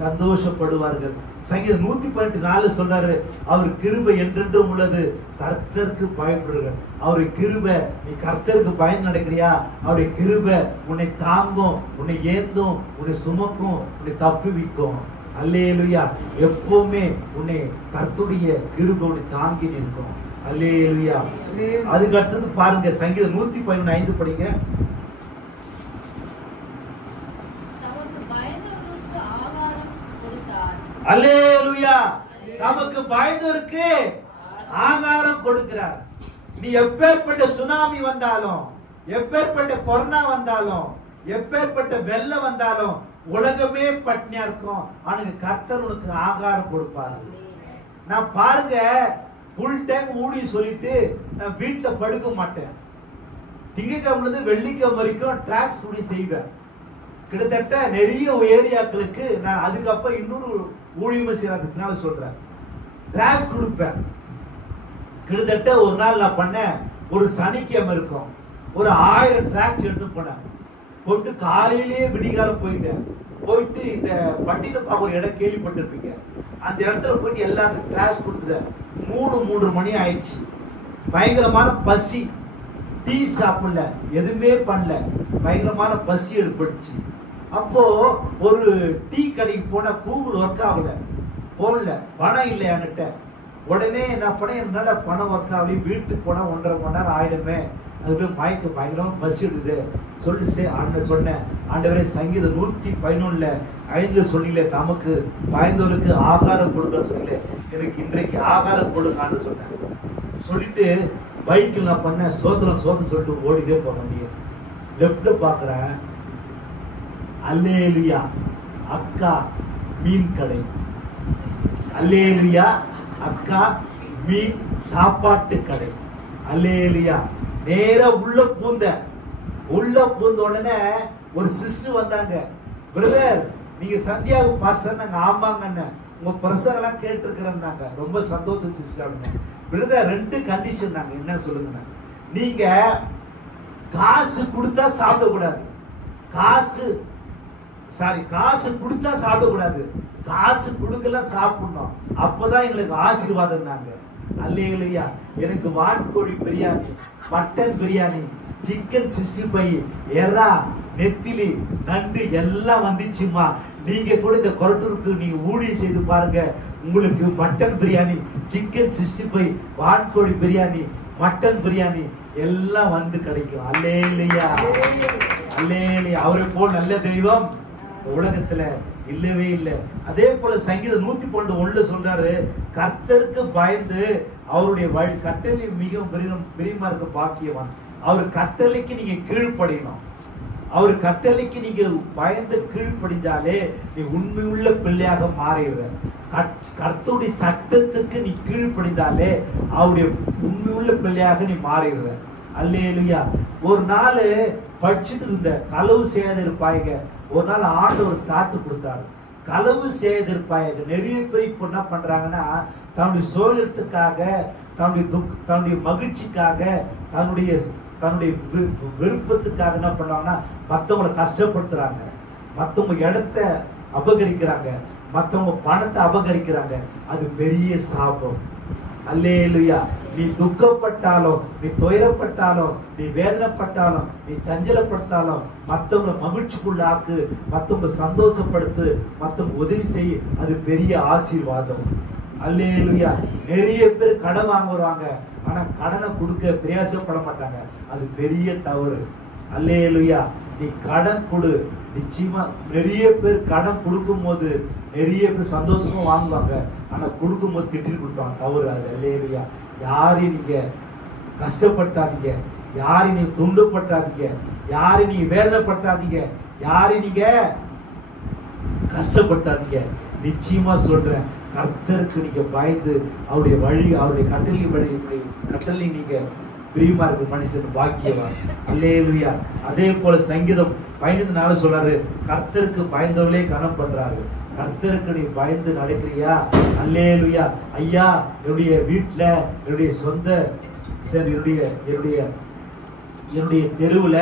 சந்தோஷப்படுவார்கள். சங்கீதம் 118:4 சொல்றாரு, அவர் கிருபை என்றென்றும் உள்ளது, கர்த்தருக்கு பயப்படுங்கள். அவருடைய கிருபை, நீ கர்த்தருக்கு பயந்து நடக்கிறியா? அவருடைய கிருபை உன்னை தாங்கும், உன்னை ஏந்தும், உன்னை சுமக்கும், உன்னை தப்புவிக்கும். அல்லேலூயா. எப்பவுமே உன்னை கர்த்தருடைய கிருபை உன்னை தாங்கி நிற்கும். அல்லேலூயா. அதுக்கு அடுத்தது பாருங்க, சங்கீதம் 111:5 படிங்க. அல்லேலூயா. நமக்கு பயந்தவருக்கு ஆகாரம் கொடுக்கிறார். நீ எப்பேற்பட்ட சுனாமி வந்தாலும், எப்பேற்பட்ட கொரோனா வந்தாலும், எப்பேற்பட்ட வெள்ளம் வந்தாலும், உலகமே பட்னியா இருக்கும், ஆனா கர்த்தர் உனக்கு ஆகாரம் கொடுப்பாரு. நான் பாருங்க, ஃபுல் டைம் ஊடி சொல்லிட்டு நான் வீட்டுல படுக்க மாட்டேன். திங்கக்கிழமை இருந்து வெள்ளிக்கிழமை வரைக்கும் டிராக்ஸ் ஊடி செய்வேன். கிட்டத்தட்ட நிறைய ஏரியாக்களுக்கு நான் அதுக்கப்புறம் இன்னொரு ஊழியமா செய்யறதுனால சொல்றேன், டிராக்ஸ் கொடுப்பேன். கிட்டத்தட்ட ஒரு நாள் நான் பண்ணேன், ஒரு சனிக்கிழமை இருக்கும், ஒரு 1000 டிராக்ஸ் எடுத்து போனேன். போட்டு காலையிலேயே விடிகாலம் போயிட்டு இந்த பட்டினப்பாக்கம் ஒரு இடம் கேள்விப்பட்டிருப்பீங்க, அந்த இடத்துல போயிட்டு எல்லாருக்கும் டிராக்ஸ் கொடுத்துட்டேன். 3 மணி ஆயிடுச்சு. பயங்கரமான பசி, டீ சாப்பிடல, எதுவுமே பண்ணல, பயங்கரமான பசி ஏற்பட்டுச்சு. அப்போ ஒரு டீ கடைக்கு போன கூகுள் ஒர்க் ஆகல, போன்ல பணம் இல்லை என்கிட்ட. உடனே என்ன பண்ண, என்னால பணம் ஒர்க் ஆகல, வீட்டுக்கு போனா 1.5 மணி நேரம் ஆயிடுமே, அதுக்கு மயக்க பயங்கரமா பசி எடுக்குது சொல்லி ஆண்டு சொன்னேன். ஆண்டவரே, சங்கீதம் 111:5 சொன்னீங்களே, தமக்கு பயந்தவருக்கு ஆகாரம் கொடுக்க சொன்னீங்களே, எனக்கு இன்றைக்கு ஆகாரம் கொடுக்கான்னு சொன்னேன். சொல்லிட்டு பைக்கில் நான் பண்ணேன், சோத்திரம் சொல்லிட்டு ஓடிட்டே போக முடியும். லெப்ட் பாக்குறேன், அல்லேலூயா, அக்கா மீன் கடை. அல்லேலூயா, அக்கா மீன் சாப்பாட்டு கடை. அல்லேலூயா. நேரா உள்ள பூந்த உடனே ஒரு சிஸ்டர் வந்தாங்க. பிரதர், நீங்க சந்தியாவுக்கு பாஸ்டர்? நாங்க ஆமாங்கன்னு. உங்க பிரசங்கம் எல்லாம் கேட்டிருக்கிறேன்னாங்க. ரொம்ப சந்தோஷம் சிஸ்டர். பிரதர், 2 கண்டிஷன் நாங்க. என்ன சொல்லுங்க? நீங்க காசு கொடுத்தா சாப்பிடக்கூடாது. காசு கொடுத்தா சாப்பிடக்கூடாது. காசு கொடுக்கல சாப்பிடணும். அப்பதான் எங்களுக்கு ஆசீர்வாதம். அல்லேலூயா. எனக்கு வான்கோழி பிரியாணி, மட்டன் பிரியாணி, சிக்கன் 65, எறா, நெத்திலி, நண்டு எல்லாம் வந்துச்சுமா. நீங்க கூட இந்த கொரட்டூருக்கு நீங்க ஊழியம் செய்து பாருங்க. உங்களுக்கு மட்டன் பிரியாணி, சிக்கன் 65, வான்கோழி பிரியாணி, மட்டன் பிரியாணி எல்லாம் வந்து கிடைக்கும். அல்லேலூயா, அல்லேலூயா. அவரை போல் நல்ல தெய்வம் உலகத்துல இல்லவே இல்லை. அதே போல சங்கீதம் 112:1 சொல்றாரு, கர்த்தருக்கு பயந்து அவருடைய கட்டளை மிகவும் பிரியமா இருக்க பாக்கியவான். அவர் கட்டளைக்கு நீங்க கீழ்ப்படியணும். அவர் கட்டளைக்கு நீங்க பயந்து கீழ்ப்படிஞ்சாலே நீ உண்மையுள்ள பிள்ளையாக மாறிடுற. கர்த்தருடைய சட்டத்துக்கு நீ கீழ்ப்படிந்தாலே அவருடைய உண்மையுள்ள பிள்ளையாக நீ மாறிடுற. அல்லேலூயா. ஒரு நாள் படிச்சுட்டு இருந்த களவு செய்யாதிருப்பாய்ங்க. ஒரு நாள் ஆண்டவர் தாத்து கொடுத்தாரு. களவு செய்திருப்பாய்ங்க. நிறைய பேர் இப்ப என்ன பண்றாங்கன்னா, தன்னுடைய சோழத்துக்காக, தன்னுடைய மகிழ்ச்சிக்காக, தன்னுடைய விருப்பத்துக்காக என்ன பண்றாங்கன்னா, மற்றவங்களை கஷ்டப்படுத்துறாங்க, மற்றவங்க இடத்த அபகரிக்கிறாங்க, மற்றவங்க பணத்தை அபகரிக்கிறாங்க. அது பெரிய சாபம். அல்லேலூயா. நீ துக்கப்பட்டாலும், நீ துயரப்பட்டாலும், நீ வேதனைப்பட்டாலும், நீ சஞ்சலப்பட்டாலும் மற்றவங்களை மகிழ்ச்சிக்குள்ளாக்கு, மற்றவங்க சந்தோஷப்படுத்து, மற்றவங்க உதவி செய்ய. அது பெரிய ஆசீர்வாதம். அல்லேலூயா. நிறைய பேர் கடன் வாங்குவாங்க, ஆனா கடனை கொடுக்க பிரயாசப்பட மாட்டாங்க. அது பெரிய தவறு. அல்லேலூயா. நீ கடன் கொடு. நிச்சயமா நிறைய பேர் கடன் கொடுக்கும் போது நிறைய பேர் சந்தோஷமா வாங்குவாங்க, ஆனா கொடுக்கும் போது திட்டி கொடுப்பாங்க. தவறு அது. அல்லேலூயா. யாரையும் நீங்க கஷ்டப்படுத்தாதீங்க, யாரையும் நீங்க துன்பப்படுத்தாதீங்க, யாரையும் நீங்க வேதனைப்படுத்தாதீங்க, யாரையும் நீங்க கஷ்டப்படுத்தாதீங்க. நிச்சயமா சொல்றேன், கர்த்தருக்கு நீங்க பயந்து அவருடைய வழி, அவருடைய கட்டளை நீங்க பிரியமா இருக்கு மனுஷன் பாக்கியவான். அல்லேலூயா. அதே போல சங்கீதம் 15:4 சொல்றாரு, கர்த்தருக்கு பயந்தவர்களே கனம் பண்றாரு. கர்த்தருக்கு நீ பயந்து நடக்கிறியா? அல்லேலூயா. ஐயா, என்னுடைய வீட்டுல, என்னுடைய சொந்த, என்னுடைய தெருவுல,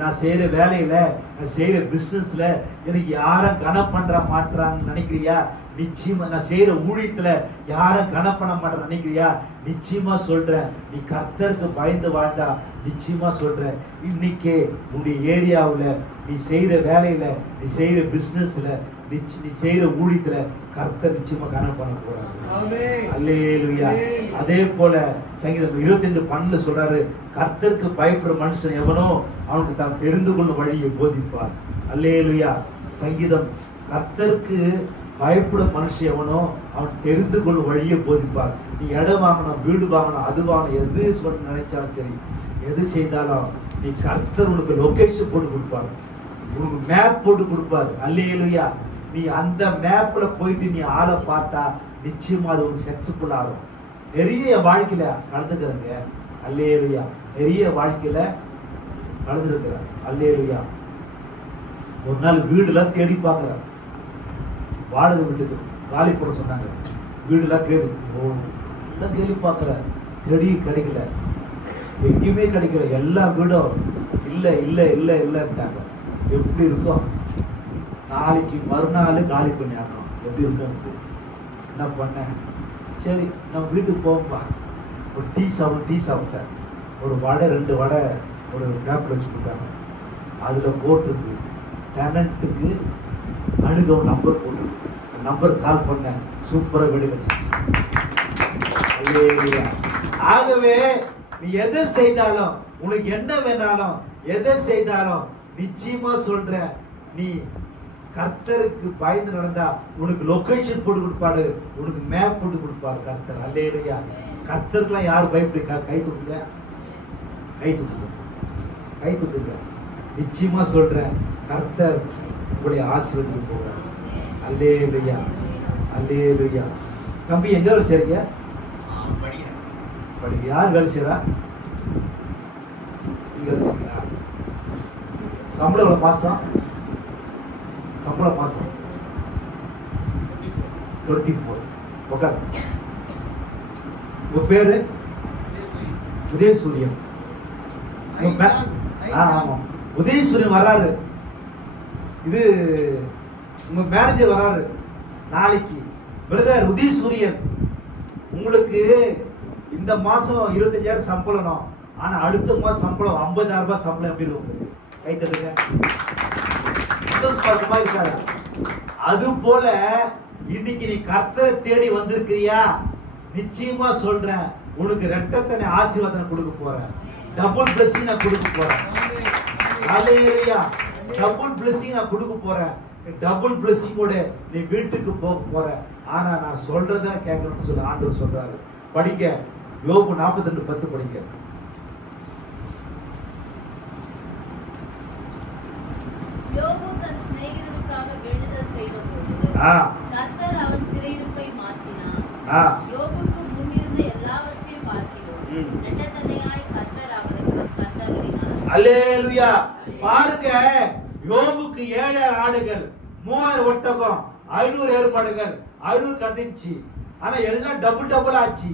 நான் செய்யற வேலையில, நான் செய்யற பிசினஸ்ல எனக்கு யாரும் கனம் பண்ற மாட்டாங்கன்னு நினைக்கிறியா? நிச்சயமா. நான் செய்யற ஊழியத்துல யாரும் கனம் பண்ண மாட்டேன் நினைக்கிறியா? நிச்சயமா சொல்றேன், நீ கர்த்தருக்கு பயந்து வாழ்ந்தா நிச்சயமா சொல்றேன், இன்னைக்கு உன்னுடைய ஏரியாவுல, நீ செய்யற வேலையில, நீ செய்யற பிசினஸ்ல, நீ செய்யற ஊழியத்துல கர்த்தர் நிச்சயமா கனம் பண்ண போறாரு. அல்லேலூயா. அதே போல சங்கீதம் 25:12 சொல்றாரு, கர்த்தருக்கு பயப்படுற மனுஷன் எவனோ அவனுக்கு தான் தெரிந்து கொள்ளும் வழியை போதிப்பார். அல்லேலூயா. சங்கீதம், கர்த்தருக்கு பயப்படும் மனுஷன் எவனோ அவன் தெரிந்து கொள்ளும் வழியை போதிப்பார். நீ இடம் வாங்கணும், வீடு வாங்கணும், அது வாங்கணும், எது சொல்ல நினைச்சாலும் சரி, எது செய்தாலும் நீ கர்த்தர் உனக்கு லொகேஷன் போட்டு கொடுப்பாரு, உனக்கு மேப் போட்டு கொடுப்பாரு. அல்லேலூயா. நீ அந்த மேப்ல போயிட்டு நீ ஆளை பார்த்தா நிச்சயமா அது உனக்கு சக்சஸ்ஃபுல் ஆகும். நிறைய வாழ்க்கையில கலந்துக்கிறங்க. அல்லேலூயா. நிறைய வாழ்க்கையில கலந்துருக்கிறேன். அல்லேலூயா. ஒரு நாள் வீடுலாம் தேடி பார்க்கிறேன். வாடகை வீட்டுக்கு காலி போட சொன்னாங்க. வீடுலாம் கேள்வி பார்க்கிறேன், தேடி கிடைக்கல, எங்கேயுமே கிடைக்கல. எல்லா வீடும் இல்லை இல்லை இல்லை இல்லைன்ட்டாங்க. எப்படி இருக்கும்? நாளைக்கு மறுநாள் காலி பண்ணி ஆகணும். எப்படி இருக்கும்? என்ன பண்ணேன், சரி நம்ம வீட்டுக்கு போவோம்பா. ஒரு டீ சாப்பிட்டேன். ஒரு வடை, 2 வடை ஒரு பேப்பர் வச்சு கொடுத்தாங்க. அதில் போட்டிருக்கு, டெனண்ட்டுக்கு அணுக நம்பர் போட்டு, நம்பர் கால் பண்ணேன். சூப்பராக வீடு வச்சு. ஆகவே நீ எதை செய்தாலும், உனக்கு என்ன வேணாலும், எதை செய்தாலும் நிச்சயமா சொல்றேன், நீ கர்த்தருக்கு பயந்து நடந்தா உனக்கு லொகேஷன் போட்டு கொடுப்பாரு, உனக்கு மேப் போட்டு கொடுப்பாரு கர்த்தர். அல்லேலூயா. கர்த்தருக்குலாம் யாரும் பயப்படுறீங்க? கை தூக்குங்க, கை தூக்குங்க, கை தூக்குங்க. நிச்சயமா சொல்றேன், கர்த்தர் உங்களுடைய ஆசீர்வாதம் போகிறார். அல்லேலூயா, அல்லேலூயா. தம்பி எங்க வேலை செய்றீங்க? படிக்க. யார் வேலை செய்யறா? நீங்க வேலை செய்யறீங்களா? சம்பளம் எவ்வளவு மாசம்? சம்பளம் மாசம் 24. உட்காரு. உங்க பேரு? உதயசூரியன். ஆமா, உதயசூரியன் வர்றாரு. இது உங்க மேனேஜர் வர்றாரு நாளைக்கு. பிரதர் உதயசூரியன், உங்களுக்கு இந்த மாசம் 25,000 சம்பளம், ஆனா அடுத்த மாசம் சம்பளம் 50,000 ரூபாய் சம்பளம். எப்படி இருக்கும்? கை தட்டுங்க. சந்தோஷமா இருக்காரு. அது போல இன்னைக்கு நீ கர்த்தரை தேடி வந்திருக்கிறியா? நிச்சயமா சொல்றேன், உனக்கு ரெட்டத்தனை ஆசீர்வாதம் கொடுக்க போறேன். டபுள் பிளஸிங் நான் கொடுக்க போறேன். ஹல்லேலூயா. டபுள் பிளஸிங் நான் கொடுக்க போறேன். டபுள் பிளஸிங்கோட நீ வீட்டுக்கு போக போற. ஆனா நான் சொல்றத கேட்கணும்னு சொல்லி ஆண்டவர் சொல்றாரு. படிக்க, யோபு 42:10 படிக்க. யோபு தன் சிநேகிதனுக்காக வேண்டுதல் செய்தபோது கர்த்தர் அவன் சிறையிருப்பை மாற்றினார். யோபுக்கு முன்னிருந்த எல்லாவற்றையும் பார்க்கிறோம். இரட்டத்தனையாய் கர்த்தர் அவனுக்கு கட்டளையிட்டார். அல்லேலூயா. பாருங்க, யோபுக்கு 7 ஆடுகள், 3000 ஒட்டகம், 500 ஏறுபாடுகள், 500 கந்திச்சு. ஆனா எல்லாம் டபுள் ஆச்சு.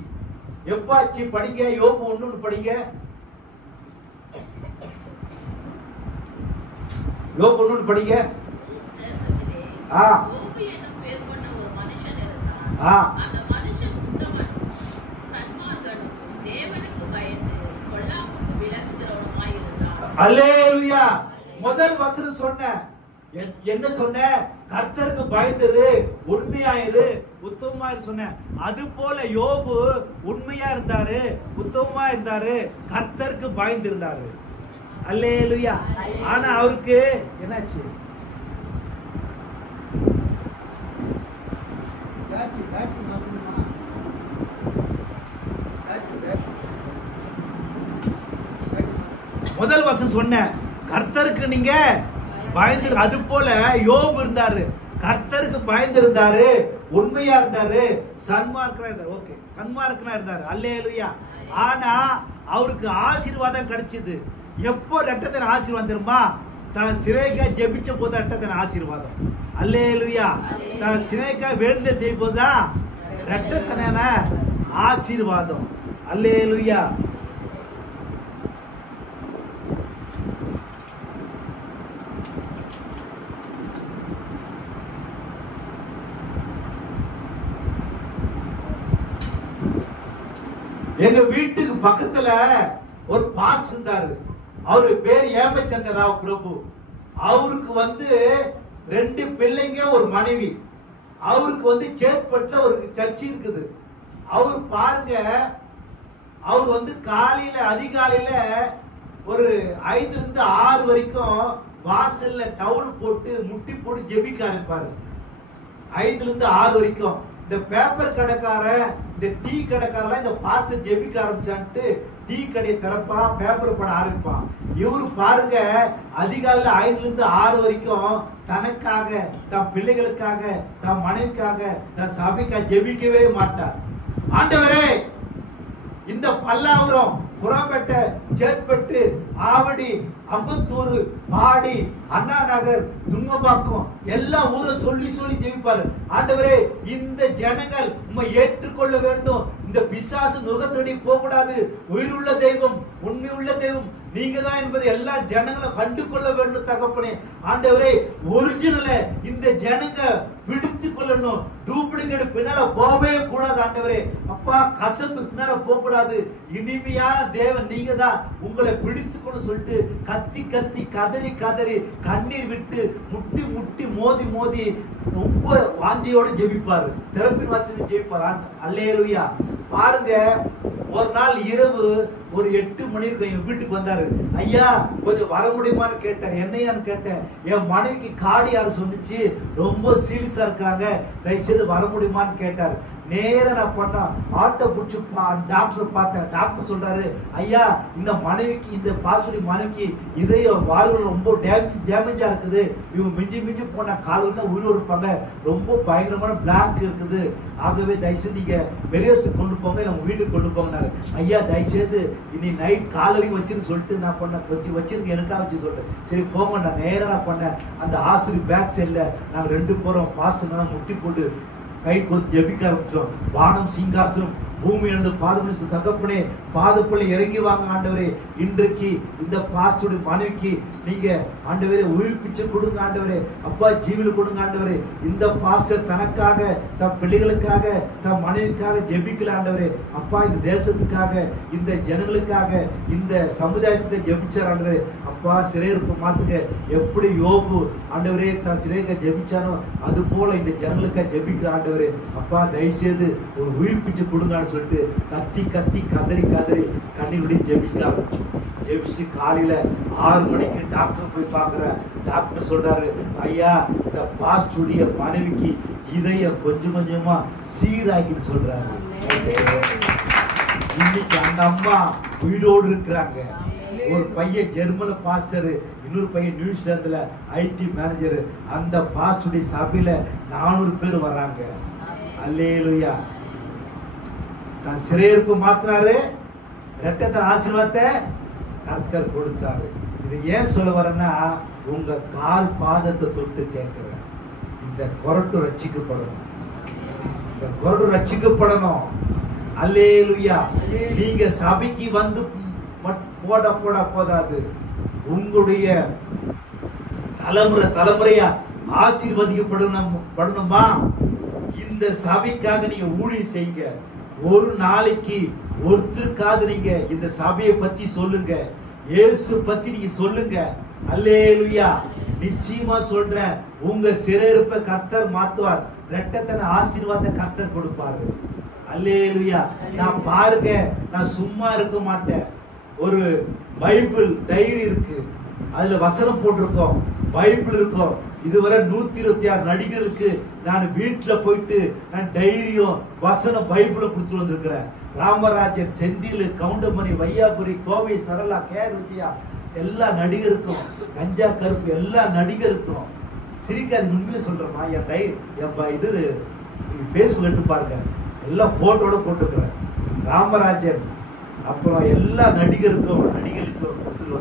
எப்ப ஆச்சு? படிங்க, யோபு 1 படிங்க. யோபு 1 படிங்க. யோபு என்னும் பேர் கொண்ட ஒரு மனுஷன் இருந்தான். அந்த மனுஷன் உத்தமன், சன்மார்க்கனும், தேவனுக்கு பயந்து பொல்லாப்புக்கு விலகுகிறவனுமாய் இருந்தான். அல்லேலூயா. முதல் வசனம் சொன்ன என்ன சொன்ன? கர்த்தருக்கு பயந்தது, உண்மையாயிரு, உத்தமமா சொன்ன. அது போல யோபு உண்மையா இருந்தாரு, உத்தமமா இருந்தாரு, கர்த்தருக்கு பயந்து இருந்தாரு. அல்லேலூயா. ஆனா அவருக்கு என்னாச்சு? முதல் வசனம் சொன்ன கர்த்தருக்கு நீங்க பயந்து, அது போல யோபு இருந்தாரு, கர்த்தருக்கு பயந்து இருந்தாரு, உண்மையா இருந்தாரு, சன்மார்க்கனா இருந்தாரு. ஓகே, சன்மார்க்கனா இருந்தாரு. அல்லேலூயா. ஆனா அவருக்கு ஆசீர்வாதம் கிடைச்சது. எப்போ ரெட்டத்தனை ஆசீர்வாதம் தெரியுமா? தான் சிறைக்கா ஜெபிச்ச போது ரெட்டத்தனை ஆசீர்வாதம். அல்லேலூயா. தான் சிறைக்கா வேண்டுதல் செய்யும் போதுதான் ரெட்டத்தனை ஆசீர்வாதம். அல்லேலூயா. எங்க வீட்டுக்கு பக்கத்துல ஒரு பாஸ் இருந்தாரு. அவரு பேர் ஏமச்சந்திர ராவ் பிரபு. அவருக்கு 2 பிள்ளைங்க, ஒரு மனைவி. அவருக்கு சேத்பட்டுல ஒரு சர்ச் இருக்குது. அவரு பாருங்க, அவர் காலையில அதிகாலையில ஒரு 5 to 6 வரைக்கும் வாசல்ல டவுல் போட்டு முட்டி போட்டு ஜெபிக்க ஆரம்பிப்பாரு. 5 to 6 வரைக்கும். இந்த பேப்பர் கடைக்கார, இந்த டீ கடைக்காரெல்லாம் இந்த பாஸ்டர் ஜெபிக்க ஆரம்பிச்சான்ட்டு டீ கடையை திறப்பான், பேப்பர் பண்ண ஆரம்பிப்பான். இவரு பாருங்க, அதிகாலையில 5 to 6 வரைக்கும் தனக்காக, தன் பிள்ளைகளுக்காக, தன் மனைவிக்காக, தன் சபைக்காக ஜெபிக்கவே மாட்டார். ஆண்டவரே, இந்த பல்லாவரம், புறம்பேட்டை, சேத்பட்டு, ஆவடி, அம்பத்தூர், பாடி, அண்ணா நகர், துங்கம்பாக்கம் எல்லா ஊரை சொல்லி சொல்லி ஜெபிப்பாரு. ஆண்டவரே, இந்த ஜனங்கள் உம்மை ஏற்றுக்கொள்ள வேண்டும். இந்த பிசாசு நுகத்தடி போக கூடாது. உயிருள்ள தெய்வம், உண்மையுள்ள தெய்வம் நீங்க தான் என்பது எல்லா ஜனங்களும் கண்டு கொள்ள வேண்டும் தகப்பனே. ஆண்டவரே, ஒரிஜினல இந்த ஜனங்க பிடித்து கொள்ளணும். டூப்ளிகேட் பின்னால போகவே கூடாது. ஆண்டவரே அப்பா, கசப்பு பின்னால போக கூடாது. இனிமையான தேவன் நீங்க தான், உங்களை பிடித்துக்கொண்டு சொல்லிட்டு கத்தி கத்தி கதறி கதறி கண்ணீர் விட்டு முட்டி முட்டி மோதி மோதி ரொம்ப வாஞ்சையோட ஜெபிப்பாரு. திறப்பின் வாசனை ஜெபிப்பாரு. அல்லேலூயா. பாருங்க, ஒரு நாள் இரவு ஒரு 8 மணி இருக்கும் என் வீட்டுக்கு வந்தாரு. ஐயா கொஞ்சம் வர முடியுமான்னு கேட்டார். என்னையான்னு கேட்டேன். என் மனைவிக்கு கார்டியார் சொன்னிச்சு, ரொம்ப சீரியஸா இருக்காங்க, தயவுசெய்து வர முடியுமான்னு கேட்டார். நேரா நான் பண்ண ஆட்டோ பிடிச்சி டாக்டர் பார்த்தேன். டாக்டர் சொல்றாரு, ஐயா இந்த மனைவிக்கு, இந்த பாசுடி மனைவிக்கு இதய வாழ்வு ரொம்ப டேமேஜா இருக்குது, இவங்க மிஞ்சி மிஞ்சி போன காலில் தான் உயிர் இருப்பாங்க, ரொம்ப பயங்கரமான பிளாக் இருக்குது, ஆகவே தயவுசெய்து நீங்க வெளியே கொண்டு போங்க, நம்ம வீட்டுக்கு கொண்டு போங்க. ஐயா தயவுசெய்து இன்னைக்கு நைட் காலையும் வச்சுன்னு சொல்லிட்டு நான் பண்ண வச்சிருக்கேன், எனக்காக வச்சு சொல்லிட்டேன். சரி போங்க. நான் நேரம் நான் பண்ணேன். அந்த ஆசிரியர் பேக் சைட்ல நாங்கள் 2 பேரும் பாசனா முட்டி போட்டு கை கொத்து ஜெபிக்க ஆரம்பிச்சோம். வானம் சிங்காசனம், பூமி எழுந்து பாதமணி தகப்பனே, பாதப்பள்ளி இறங்கி வாங்க ஆண்டவரே. இன்றைக்கு இந்த பாஸ்டருடைய மனைவிக்கு நீங்க ஆண்டவரே உயிர்ப்பிச்சு கொடுங்க ஆண்டவரே. அப்பா ஜீவில் கொடுங்க ஆண்டவரே. இந்த பாஸ்டர் தனக்காக, தன் பிள்ளைகளுக்காக, தன் மனைவிக்காக ஜெபிக்கல ஆண்டவரே. அப்பா இந்த தேசத்துக்காக, இந்த ஜனங்களுக்காக, இந்த சமுதாயத்துக்கு ஜெபிச்சார் ஆண்டவரே. அப்பா சிறையிருப்பு மாத்துங்க. எப்படி யோபு ஆண்டவரே தான் சிறைக்க ஜெபிச்சானோ அது போல இந்த ஜனங்களுக்காக ஜெபிக்கிற ஆண்டவரே. அப்பா தயவுசெய்து ஒரு உயிர்ப்பிச்சு கொடுங்கன்னு சொல்லிட்டு கத்தி கத்தி கதறி கதறி கண்ணீருடைய ஜெபிக்க ஆரம்பிச்சோம். ஜெபிச்சு காலையில 6 மணிக்கு டாக்டர் போய் பார்க்குற. டாக்டர் சொல்றாரு, ஐயா இந்த பாஸ்டுடைய மனைவிக்கு இதயம் கொஞ்சம் கொஞ்சமா சீராகின்னு சொல்றாரு. இன்னைக்கு அந்த அம்மா உயிரோடு இருக்கிறாங்க. ஒரு பையன் ஜெர்மன் பாஸ்டர், இன்னொரு பையன் நியூசிலாந்துல ஐடி மேனேஜர். அந்த பாஸ்டுடைய சபையில 400 பேர் வர்றாங்க. அல்லேலூயா. தான் சிறையிருப்பு மாத்தினாரு, இரட்டத்தின் ஆசீர்வாதத்தை கர்த்தர் கொடுத்தாரு. இது ஏன் சொல்ல வரேன்னா, உங்க கால் பாதத்தை தொட்டு கேட்கிறேன், இந்த கொரட்டு ரட்சிக்கப்படணும், இந்த கொரட்டு ரட்சிக்கப்படணும். அல்லேலூயா. நீங்க சபைக்கு வந்து போட போட போதாது, உங்களுடைய தலைமுறை தலைமுறையா ஆசீர்வதிக்கப்படணுமா? இந்த சபைக்காக நீங்க ஊழியம் செய்யுங்க. ஒரு நாளைக்கு ஒருத்தருக்காக நீங்க இந்த சபையை பத்தி சொல்லுங்க, இயேசு பத்தி நீங்க சொல்லுங்க. அல்லேலூயா. நிச்சயமா சொல்றேன், உங்க சிறையிருப்பை கர்த்தர் மாத்துவார். இரட்டத்தன ஆசீர்வாதத்தை கர்த்தர் கொடுப்பாரு. அல்லேலூயா. நான் பாருங்க, நான் சும்மா இருக்க மாட்டேன். ஒரு பைபிள் டைரி இருக்கு, அதுல வசனம் போட்டிருக்கோம், பைபிள் இருக்கும். இதுவரை 126 நடிகருக்கு நான் வீட்டுல போயிட்டு நான் டைரியும் வசனம் பைபிளும் கொடுத்து வந்திருக்கிறேன். ராமராஜன், செந்தில், கவுண்டமணி, வையாபுரி, கோவை, சரளா, கேஆர் விஜயா, எல்லா நடிகருக்கும், கஞ்சா கருப்பு எல்லா நடிகருக்கும். சிரிக்காது, உண்மையில சொல்றேன். என் டைரி இது பேஸ்புக் எடுத்து பாருங்க, எல்லாம் போட்டோட போட்டுக்கிறேன். ராமராஜன் அப்புறம் எல்லா நடிகருக்கும் கொடுத்துட்டு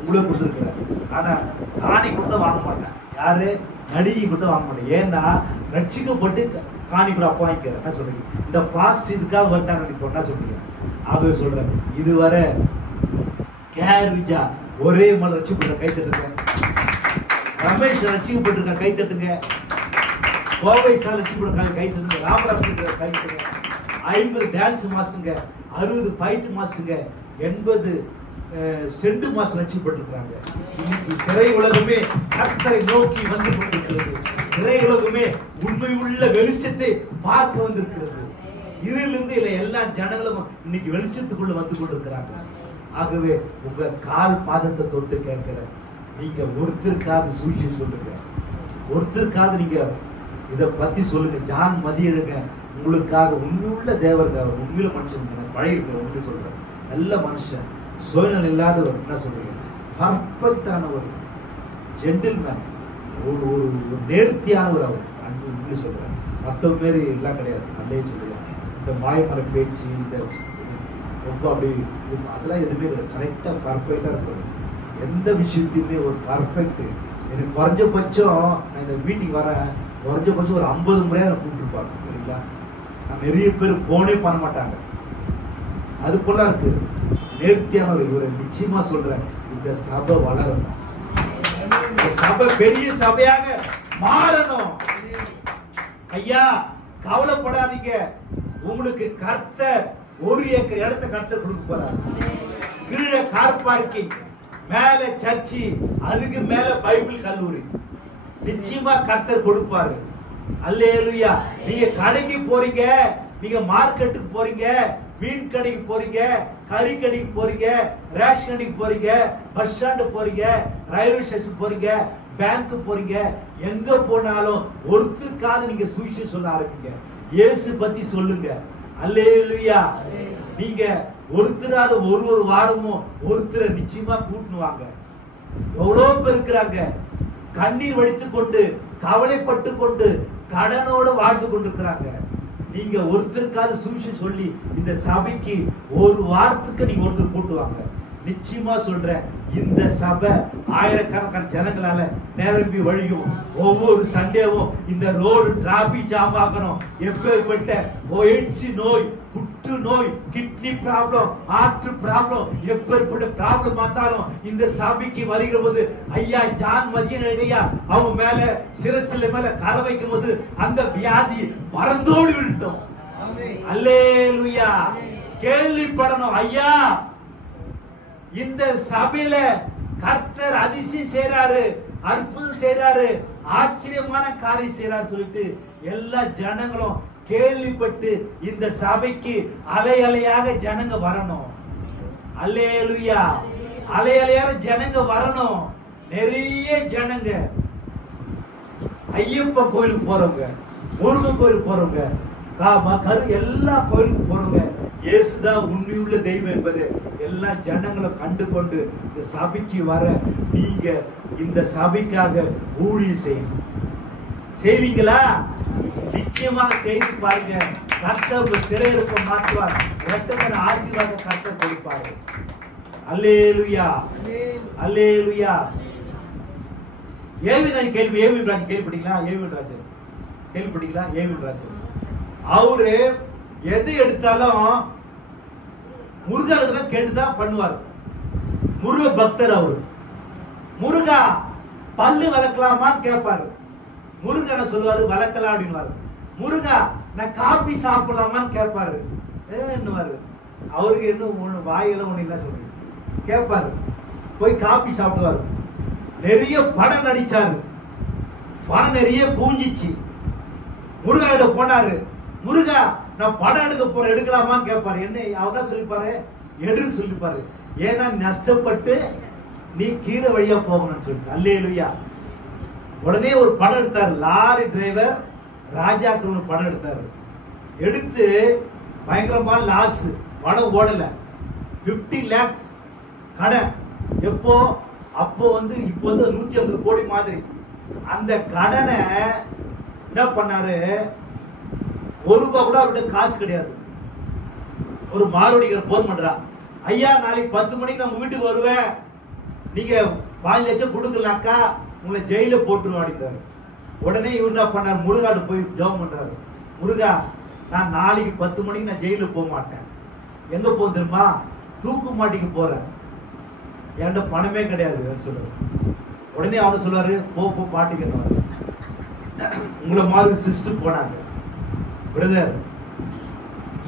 உங்களுக்கு கொடுத்துருக்கிறேன். ஆனா காணி கொடுத்தா வாங்க மாட்டேன். யாரு நடிகை கொடுத்தா வாங்க மாட்டேன். ஏன்னா ரட்சிக்கப்பட்டு காணி கூட அப்பா வாங்கிக்கிறேன். என்ன சொல்றீங்க? இந்த பாஸ்ட் இதுக்காக வந்தாங்க என்ன சொல்றீங்க? ஆகவே சொல்றேன், இதுவரை கேஆர் விஜயா ஒரே மலை ரட்சிக்கப்பட்ட கை தட்டுங்க. ரமேஷ் ரட்சிக்கப்பட்டிருக்க கை தட்டுங்க. கோவை சார் ரட்சிக்கப்பட்ட கை தட்டுங்க. ராமராஜ் கை தட்டுங்க. 50 டான்ஸ் மாஸ்டருங்க, 60 ஃபைட் மாஸ்டருங்க, 80 ஸ்டெண்ட் மாஸ்டர் ரட்சிக்கப்பட்டிருக்கிறாங்க. இன்னைக்கு திரை உலகமே கர்த்தரை நோக்கி வந்து கொண்டிருக்கிறது. திரை உலகமே உண்மை உள்ள வெளிச்சத்தை பார்க்க வந்திருக்கிறது. இதிலிருந்து இல்ல எல்லா ஜனங்களும் இன்னைக்கு வெளிச்சத்துக்குள்ள வந்து கொண்டிருக்கிறாங்க. ஆகவே உங்க கால் பாதத்தை தொட்டு கேட்கிற, நீங்க ஒருத்தருக்காக சூழ்ச்சி சொல்லுங்க, ஒருத்தருக்காக நீங்க இதை பத்தி சொல்லுங்க. ஜான் மதியழுங்க உங்களுக்காக உண்மையுள்ள தேவருக்காக, உண்மையில மனுஷன் பழைய உண்மை சொல்றேன், நல்ல மனுஷன், சுயநலம் இல்லாதவர். என்ன சொல்றீங்க? பர்ஃபெக்டானவர், ஜென்டில்மேன், ஒரு நேர்த்தியானவர் அவர். அன்பு உண்மையில சொல்றேன். மற்றவங்க மாரி எல்லாம் கிடையாது. நல்லே சொல்லுவேன். இந்த மாயமர பேச்சு, இந்த ரொம்ப அப்படி அதெல்லாம் எதுவுமே கிடையாது. கரெக்டா பர்ஃபெக்டா இருக்கும். எந்த விஷயத்தையுமே ஒரு பர்ஃபெக்ட். எனக்கு குறைஞ்சபட்சம் நான் இந்த மீட்டிங் வரேன், குறைஞ்சபட்சம் ஒரு 50 முறையா நான் கூப்பிட்டுருப்பாங்க. சரிங்களா? நிறைய பேர் போனே பண்ண மாட்டாங்க. அது போல இருக்கு. நேர்த்தியானவர் இவரை நிச்சயமா சொல்றேன். இந்த சபை வளரணும், இந்த சபை பெரிய சபையாக மாறணும். ஐயா கவலைப்படாதீங்க, உங்களுக்கு கர்த்தர் 1 ஏக்கர் இடத்தை கர்த்தர் கொடுக்க போறார். கீழே கார் பார்க்கிங், மேல சர்ச்சி, அதுக்கு மேல பைபிள் கல்லூரி. நிச்சயமா கர்த்தர் கொடுப்பாரு. அல்லேலூயா. நீங்க கடைக்கு போறீங்க, நீங்க மார்க்கெட்டுக்கு போறீங்க, மீன் கடைக்கு போறீங்க, கறி கடைக்கு போறீங்க, ரேஷன் கடைக்கு போறீங்க, பஸ் ஸ்டாண்டு போறீங்க, ரயில்வே ஸ்டேஷன் போறீங்க, பேங்க் போறீங்க, எங்க போனாலும் ஒருத்தருக்காவது நீங்க சுவிசேஷம் சொல்ல ஆரம்பிங்க. இயேசு பத்தி சொல்லுங்க. அல்லேலூயா. நீங்க ஒருத்தராவது ஒரு வாரமும் ஒருத்தரை நிச்சயமா கூட்டுவாங்க. எவ்வளவு பேர் இருக்கிறாங்க கண்ணீர் வடித்து கொண்டு, கவலைப்பட்டு கொண்டு, கடனோடு வாழ்ந்து கொண்டிருக்கிறாங்க. நீங்க ஒருத்தருக்காவது சுவிசேஷம் சொல்லி இந்த சபைக்கு ஒரு வாரத்துக்கு நீங்க ஒருத்தர் கூட்டுவாங்க. நிச்சயமா சொல்றேன், இந்த சபை ஆயிரக்கணக்கான ஜனங்களால நிரம்பி வழியும். ஒவ்வொரு சண்டேவும் இந்த ரோடு டிராபிக் ஜாம் ஆகணும். எப்பேற்பட்ட எய்ட்ஸ் நோய், புற்று நோய், கிட்னி ப்ராப்ளம், ஹார்ட் ப்ராப்ளம், எப்பேற்பட்ட ப்ராப்ளம் பார்த்தாலும் இந்த சபைக்கு வருகிற போது ஐயா ஜான் மதியன் ஐயா அவங்க மேல சிரசில மேல கரை வைக்கும் போது அந்த வியாதி பறந்தோடி விட்டோம். அல்லேலூயா. கேள்விப்படணும், ஐயா இந்த சபையில கர்த்தர் அதிசயம் செய்றாரு, அற்புதம் செய்றாரு, ஆச்சரியமான காரியம் செய்றாரு சொல்லிட்டு எல்லா ஜனங்களும் கேள்விப்பட்டு இந்த சபைக்கு அலை அலையாக ஜனங்க வரணும். அல்லேலூயா. அலை அலையாக ஜனங்க வரணும். நிறைய ஜனங்க ஐயப்ப கோயிலுக்கு போறவங்க, முருகன் கோயிலுக்கு போறவங்க, எல்லா கோயிலுக்கு போறவங்க, இயேசுதான் உண்மையுள்ள தெய்வம் என்பது எல்லா ஜனங்களும் கண்டு கொண்டு இந்த சபைக்கு வர நீங்க இந்த சபைக்காக ஊழியம் செய்யணும். செய்வீங்களா? நிச்சயமாக செய்து பாருங்க. கர்த்தர் உங்க சிறையிருப்பை மாற்றுவார். இரட்டமான ஆசீர்வாதம் கர்த்தர் கொடுப்பாரு. அல்லேலூயா. அல்லேலூயா. ஏவின் கேள்வி, ஏவின் ராஜன் கேள்விப்பட்டீங்களா? ஏவின் ராஜன் கேள்விப்பட்டீங்களா? ஏவின் ராஜன் அவரு எது எடுத்தாலும் முருகா கேட்டுதான் பண்ணுவார். முருக பக்தர் அவரு. முருகா பல்லு வளர்க்கலாமான்னு கேட்பாரு. முருகனை சொல்லுவாரு வளர்க்கலாம் அப்படின்வாரு. முருகா நான் காபி சாப்பிடலாமான்னு கேட்பாரு. ஏன்னுவாரு. அவருக்கு இன்னும் வாயெல்லாம் ஒண்ணு இல்ல சொல்லுங்க. கேட்பாரு. போய் காபி சாப்பிடுவாரு. நிறைய படம் நடிச்சாரு. படம் நிறைய கூஞ்சிச்சு. முருகா கிட்ட போனாரு. முருகா நான் படம் எடுக்க போறேன், எடுக்கலாமா கேட்பாரு. என்ன அவர் தான் சொல்லிப்பாரு, எடுன்னு சொல்லிப்பாரு. ஏன்னா நஷ்டப்பட்டு நீ கீரை வழியா போகணும்னு சொல்லிட்டு. அல்லேலூயா. உடனே ஒரு படம் எடுத்தாரு. லாரி டிரைவர் ராஜாக்கு ஒரு படம் எடுத்தாரு. எடுத்து பயங்கரமான லாஸ், படம் ஓடல. 50 lakhs கடன். எப்போ? அப்போ இப்போ 150 கோடி மாதிரி. அந்த கடனை என்ன பண்ணாரு? ₹1 கூட அவர்கிட்ட காசு கிடையாது. ஒரு மாருடிகர் போன் பண்றா, ஐயா நாளைக்கு 10 மணிக்கு நம்ம வீட்டுக்கு வருவேன், நீங்க 5 லட்சம் கொடுக்கலாக்கா உங்களை ஜெயில போட்டுருவாடிட்டாரு. உடனே இவர் என்ன பண்ணார்? முருகாடு போய் ஜெபம் பண்றாரு. முருகா நான் நாளைக்கு 10 மணிக்கு நான் ஜெயில போக மாட்டேன். எங்க போக தெரியுமா? தூக்கு மாட்டிக்கு போறேன், என்கிட்ட பணமே கிடையாது சொல்றாரு. உடனே அவரு சொல்றாரு, போ பாட்டிக்கு. உங்களை மாதிரி சிஸ்டர் போனாங்க. பிரதர்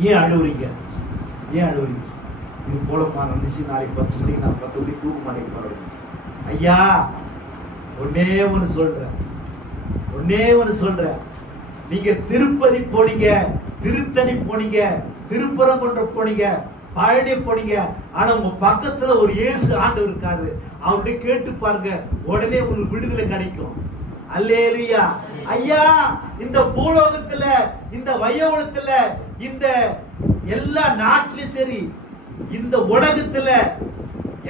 ஏன் அழுவுறீங்க? ஏன் அழுவுறீங்க? இது போலமா நடந்துச்சு, நாளைக்கு 10 மணிக்கு நான் 10 மணிக்கு தூக்கு மாட்டிக்கு போறேன். ஐயா ஒன்னே ஒன்னு சொல்றேன், நீங்க திருப்பதி போனீங்க, திருத்தணி போனீங்க, திருப்பரங்குன்றம் போனீங்க, பழனி போனீங்க, ஆனா உங்க பக்கத்துல ஒரு இயேசு ஆண்டவர் இருக்காரு. அவர்கிட்ட கேட்டு பாருங்க, உடனே உங்களுக்கு விடுதலை கிடைக்கும். அல்லேலூயா. ஐயா இந்த பூலோகத்துல, இந்த வையவளத்துல, இந்த எல்லா நாட்டிலும் சரி, இந்த உலகத்துல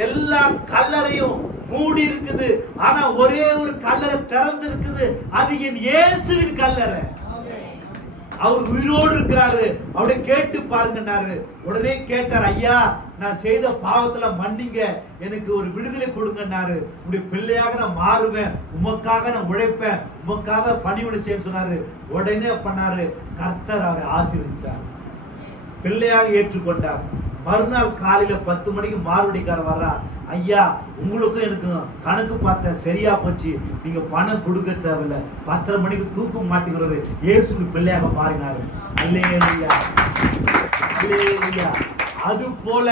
எல்லா கல்லறையும் மூடி இருக்குது. ஆனா ஒரே ஒரு கல்லறை திறந்து இருக்குது. அது என் இயேசுவின் கல்லறை. அவர் உயிரோடு இருக்கிறாரு. அவரை கேட்டு பாருங்கன்னாரு. உடனே கேட்டார், ஐயா நான் செய்த பாவத்துல மன்னிங்க, எனக்கு ஒரு விடுதலை கொடுங்கன்னாரு. உடைய பிள்ளையாக நான் மாறுவேன், உமக்காக நான் உழைப்பேன், உமக்காக பணிவிடை செய்ய சொன்னாரு. உடனே பண்ணாரு. கர்த்தர் அவரை ஆசீர்வதிச்சார், பிள்ளையாக ஏற்றுக்கொண்டார். மறுநாள் காலையில 10 மணிக்கு மாறுவடிக்கார வர்றா. ஐயா உங்களுக்கும் எனக்கு கணக்கு பார்த்தேன், சரியா போச்சு, நீங்க பணம் கொடுக்க தேவையில்லை, 10 மணிக்கு தூக்கு மாட்டிக்கிறது. இயேசுக்கு பிள்ளையாக மாறினாரு. அல்லேலூயா. அல்லேலூயா. அது போல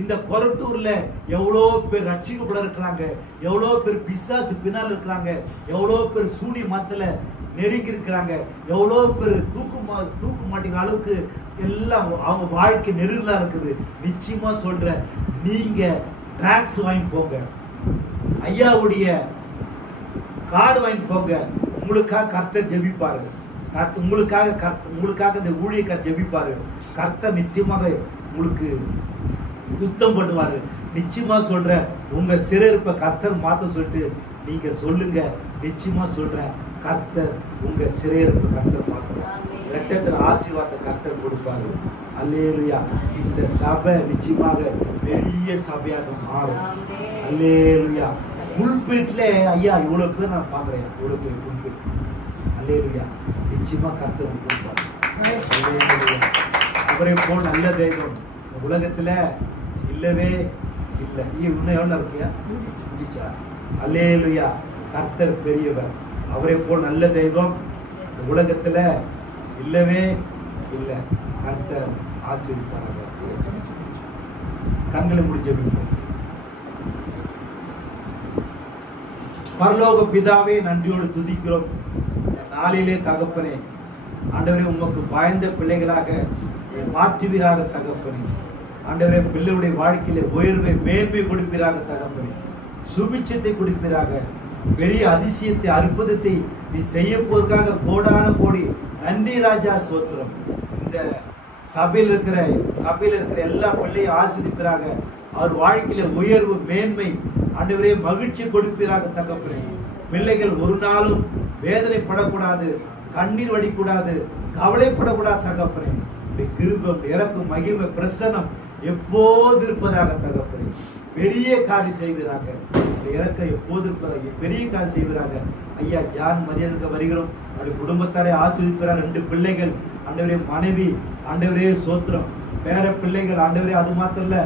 இந்த கொரட்டூர்ல எவ்வளோ பேர் ரட்சிக்கப்பட இருக்கிறாங்க, எவ்வளோ பேர் பிசாசு பின்னால் இருக்கிறாங்க, எவ்வளோ பேர் சூனி மத்தில நெருங்கி இருக்கிறாங்க, எவ்வளோ பேர் தூக்கு மாட்டிக்கிற அளவுக்கு எல்லாம் அவங்க வாழ்க்கை நெருங்கலா இருக்குது. நிச்சயமா சொல்றேன், நீங்க டாக்ஸ் வாங்கி போங்க, ஐயாவுடைய கார்டு வாங்கி போங்க. உங்களுக்காக கர்த்தர் ஜெபிப்பாரு. உங்களுக்காக இந்த ஊழியக்காரர் ஜெபிப்பாரு. கர்த்தர் நிச்சயமாக உங்களுக்கு யுத்தம் பண்ணுவாரு. நிச்சயமா சொல்றேன், உங்க சிறையிருப்பை கர்த்தர் மாத்த சொல்லிட்டு நீங்க சொல்லுங்க. நிச்சயமா சொல்றேன், கர்த்தர் உங்க சிறையிருப்பை கர்த்தர் மாத்துறாரு. இரட்டத்தில் ஆசீர்வாதத்தை கர்த்தர் கொடுப்பாரு. அல்லேலூயா. இந்த சபை நிச்சயமாக பெரிய சபையாக மாறும். அல்லேலூயா. புல்பீட்ல ஐயா இவ்வளவு பேர் நான் பாக்குறேன், இவ்வளவு பேர் புல்பீட். அல்லேலூயா. நிச்சயமா கர்த்தர் கொடுப்பாரு. அவரை போல் நல்ல தெய்வம் உலகத்துல இல்லவே இல்லை. இன்னும் எவ்வளவு இருக்கியா? அல்லேலூயா. கர்த்தர் பெரியவர். அவரை போல் நல்ல தெய்வம் உலகத்துல இல்லவே இல்லை. கர்த்தர் ஆசீர்வதிப்பார். கண்களை முடிஞ்ச பரலோக பிதாவே, நன்றியோடு துதிக்கிறோம். நாளிலே தகப்பனே, ஆண்டவரே உமக்கு பயந்த பிள்ளைகளாக மாற்றுவீராக தகப்பனே. ஆண்டவரே பிள்ளையுடைய வாழ்க்கையில உயர்வை மேன்மை கொடுப்பீராக தகப்பனே. சுபிட்சத்தை கொடுப்பீராக. பெரிய அதிசயத்தை அற்புதத்தை நீ செய்ய போவதற்காக கோடான கோடி நன்றி ராஜா. சோத்திரம். இந்த சபையில் இருக்கிற எல்லா பிள்ளையும் ஆசீர்வதிப்பீராக. அவர் வாழ்க்கையில உயர்வு மேன்மை ஆண்டவரே மகிழ்ச்சி கொடுப்பீராக தகப்பனே. பிள்ளைகள் ஒரு நாளும் வேதனைப்படக்கூடாது, கண்ணீர் வடிக்கூடாது, கவலைப்படக்கூடாது தகப்பனே. கிருபை, இறக்கும், மகிமை, பிரசன்னம் எப்போது இருப்பதாக தகப்பனே. பெரிய காரியம் செய்வீராக. இறக்கம் எப்போது இருப்பதாக பெரிய காரியம் செய்வீராக. ஐயா ஜான் மதியனுக்கு வருகிறோம். அவருடைய குடும்பத்தாரை ஆசீர்வதிப்பீராக. 2 பிள்ளைகள் ஆண்டவரே, மனைவி ஆண்டவரே சோத்திரம், பேர பிள்ளைகள் ஆண்டவரே, அது மாத்திரம் இல்ல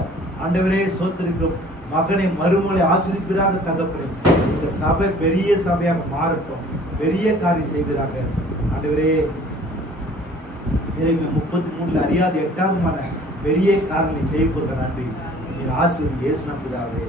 ஆண்டவரே சோத்திருக்கிறோம். மகனை மருமகளை ஆசீர்வதிப்பீராக தகப்பனே. இந்த சபை பெரிய சபையாக மாறட்டும். பெரிய காரியம் செய்வீராக ஆண்டவரே. 33 அறியாத 8வது பெரிய காரணங்களை செய்ய போகிற நன்றி. ஆசீர்வதி இயேசு நாமத்திலே.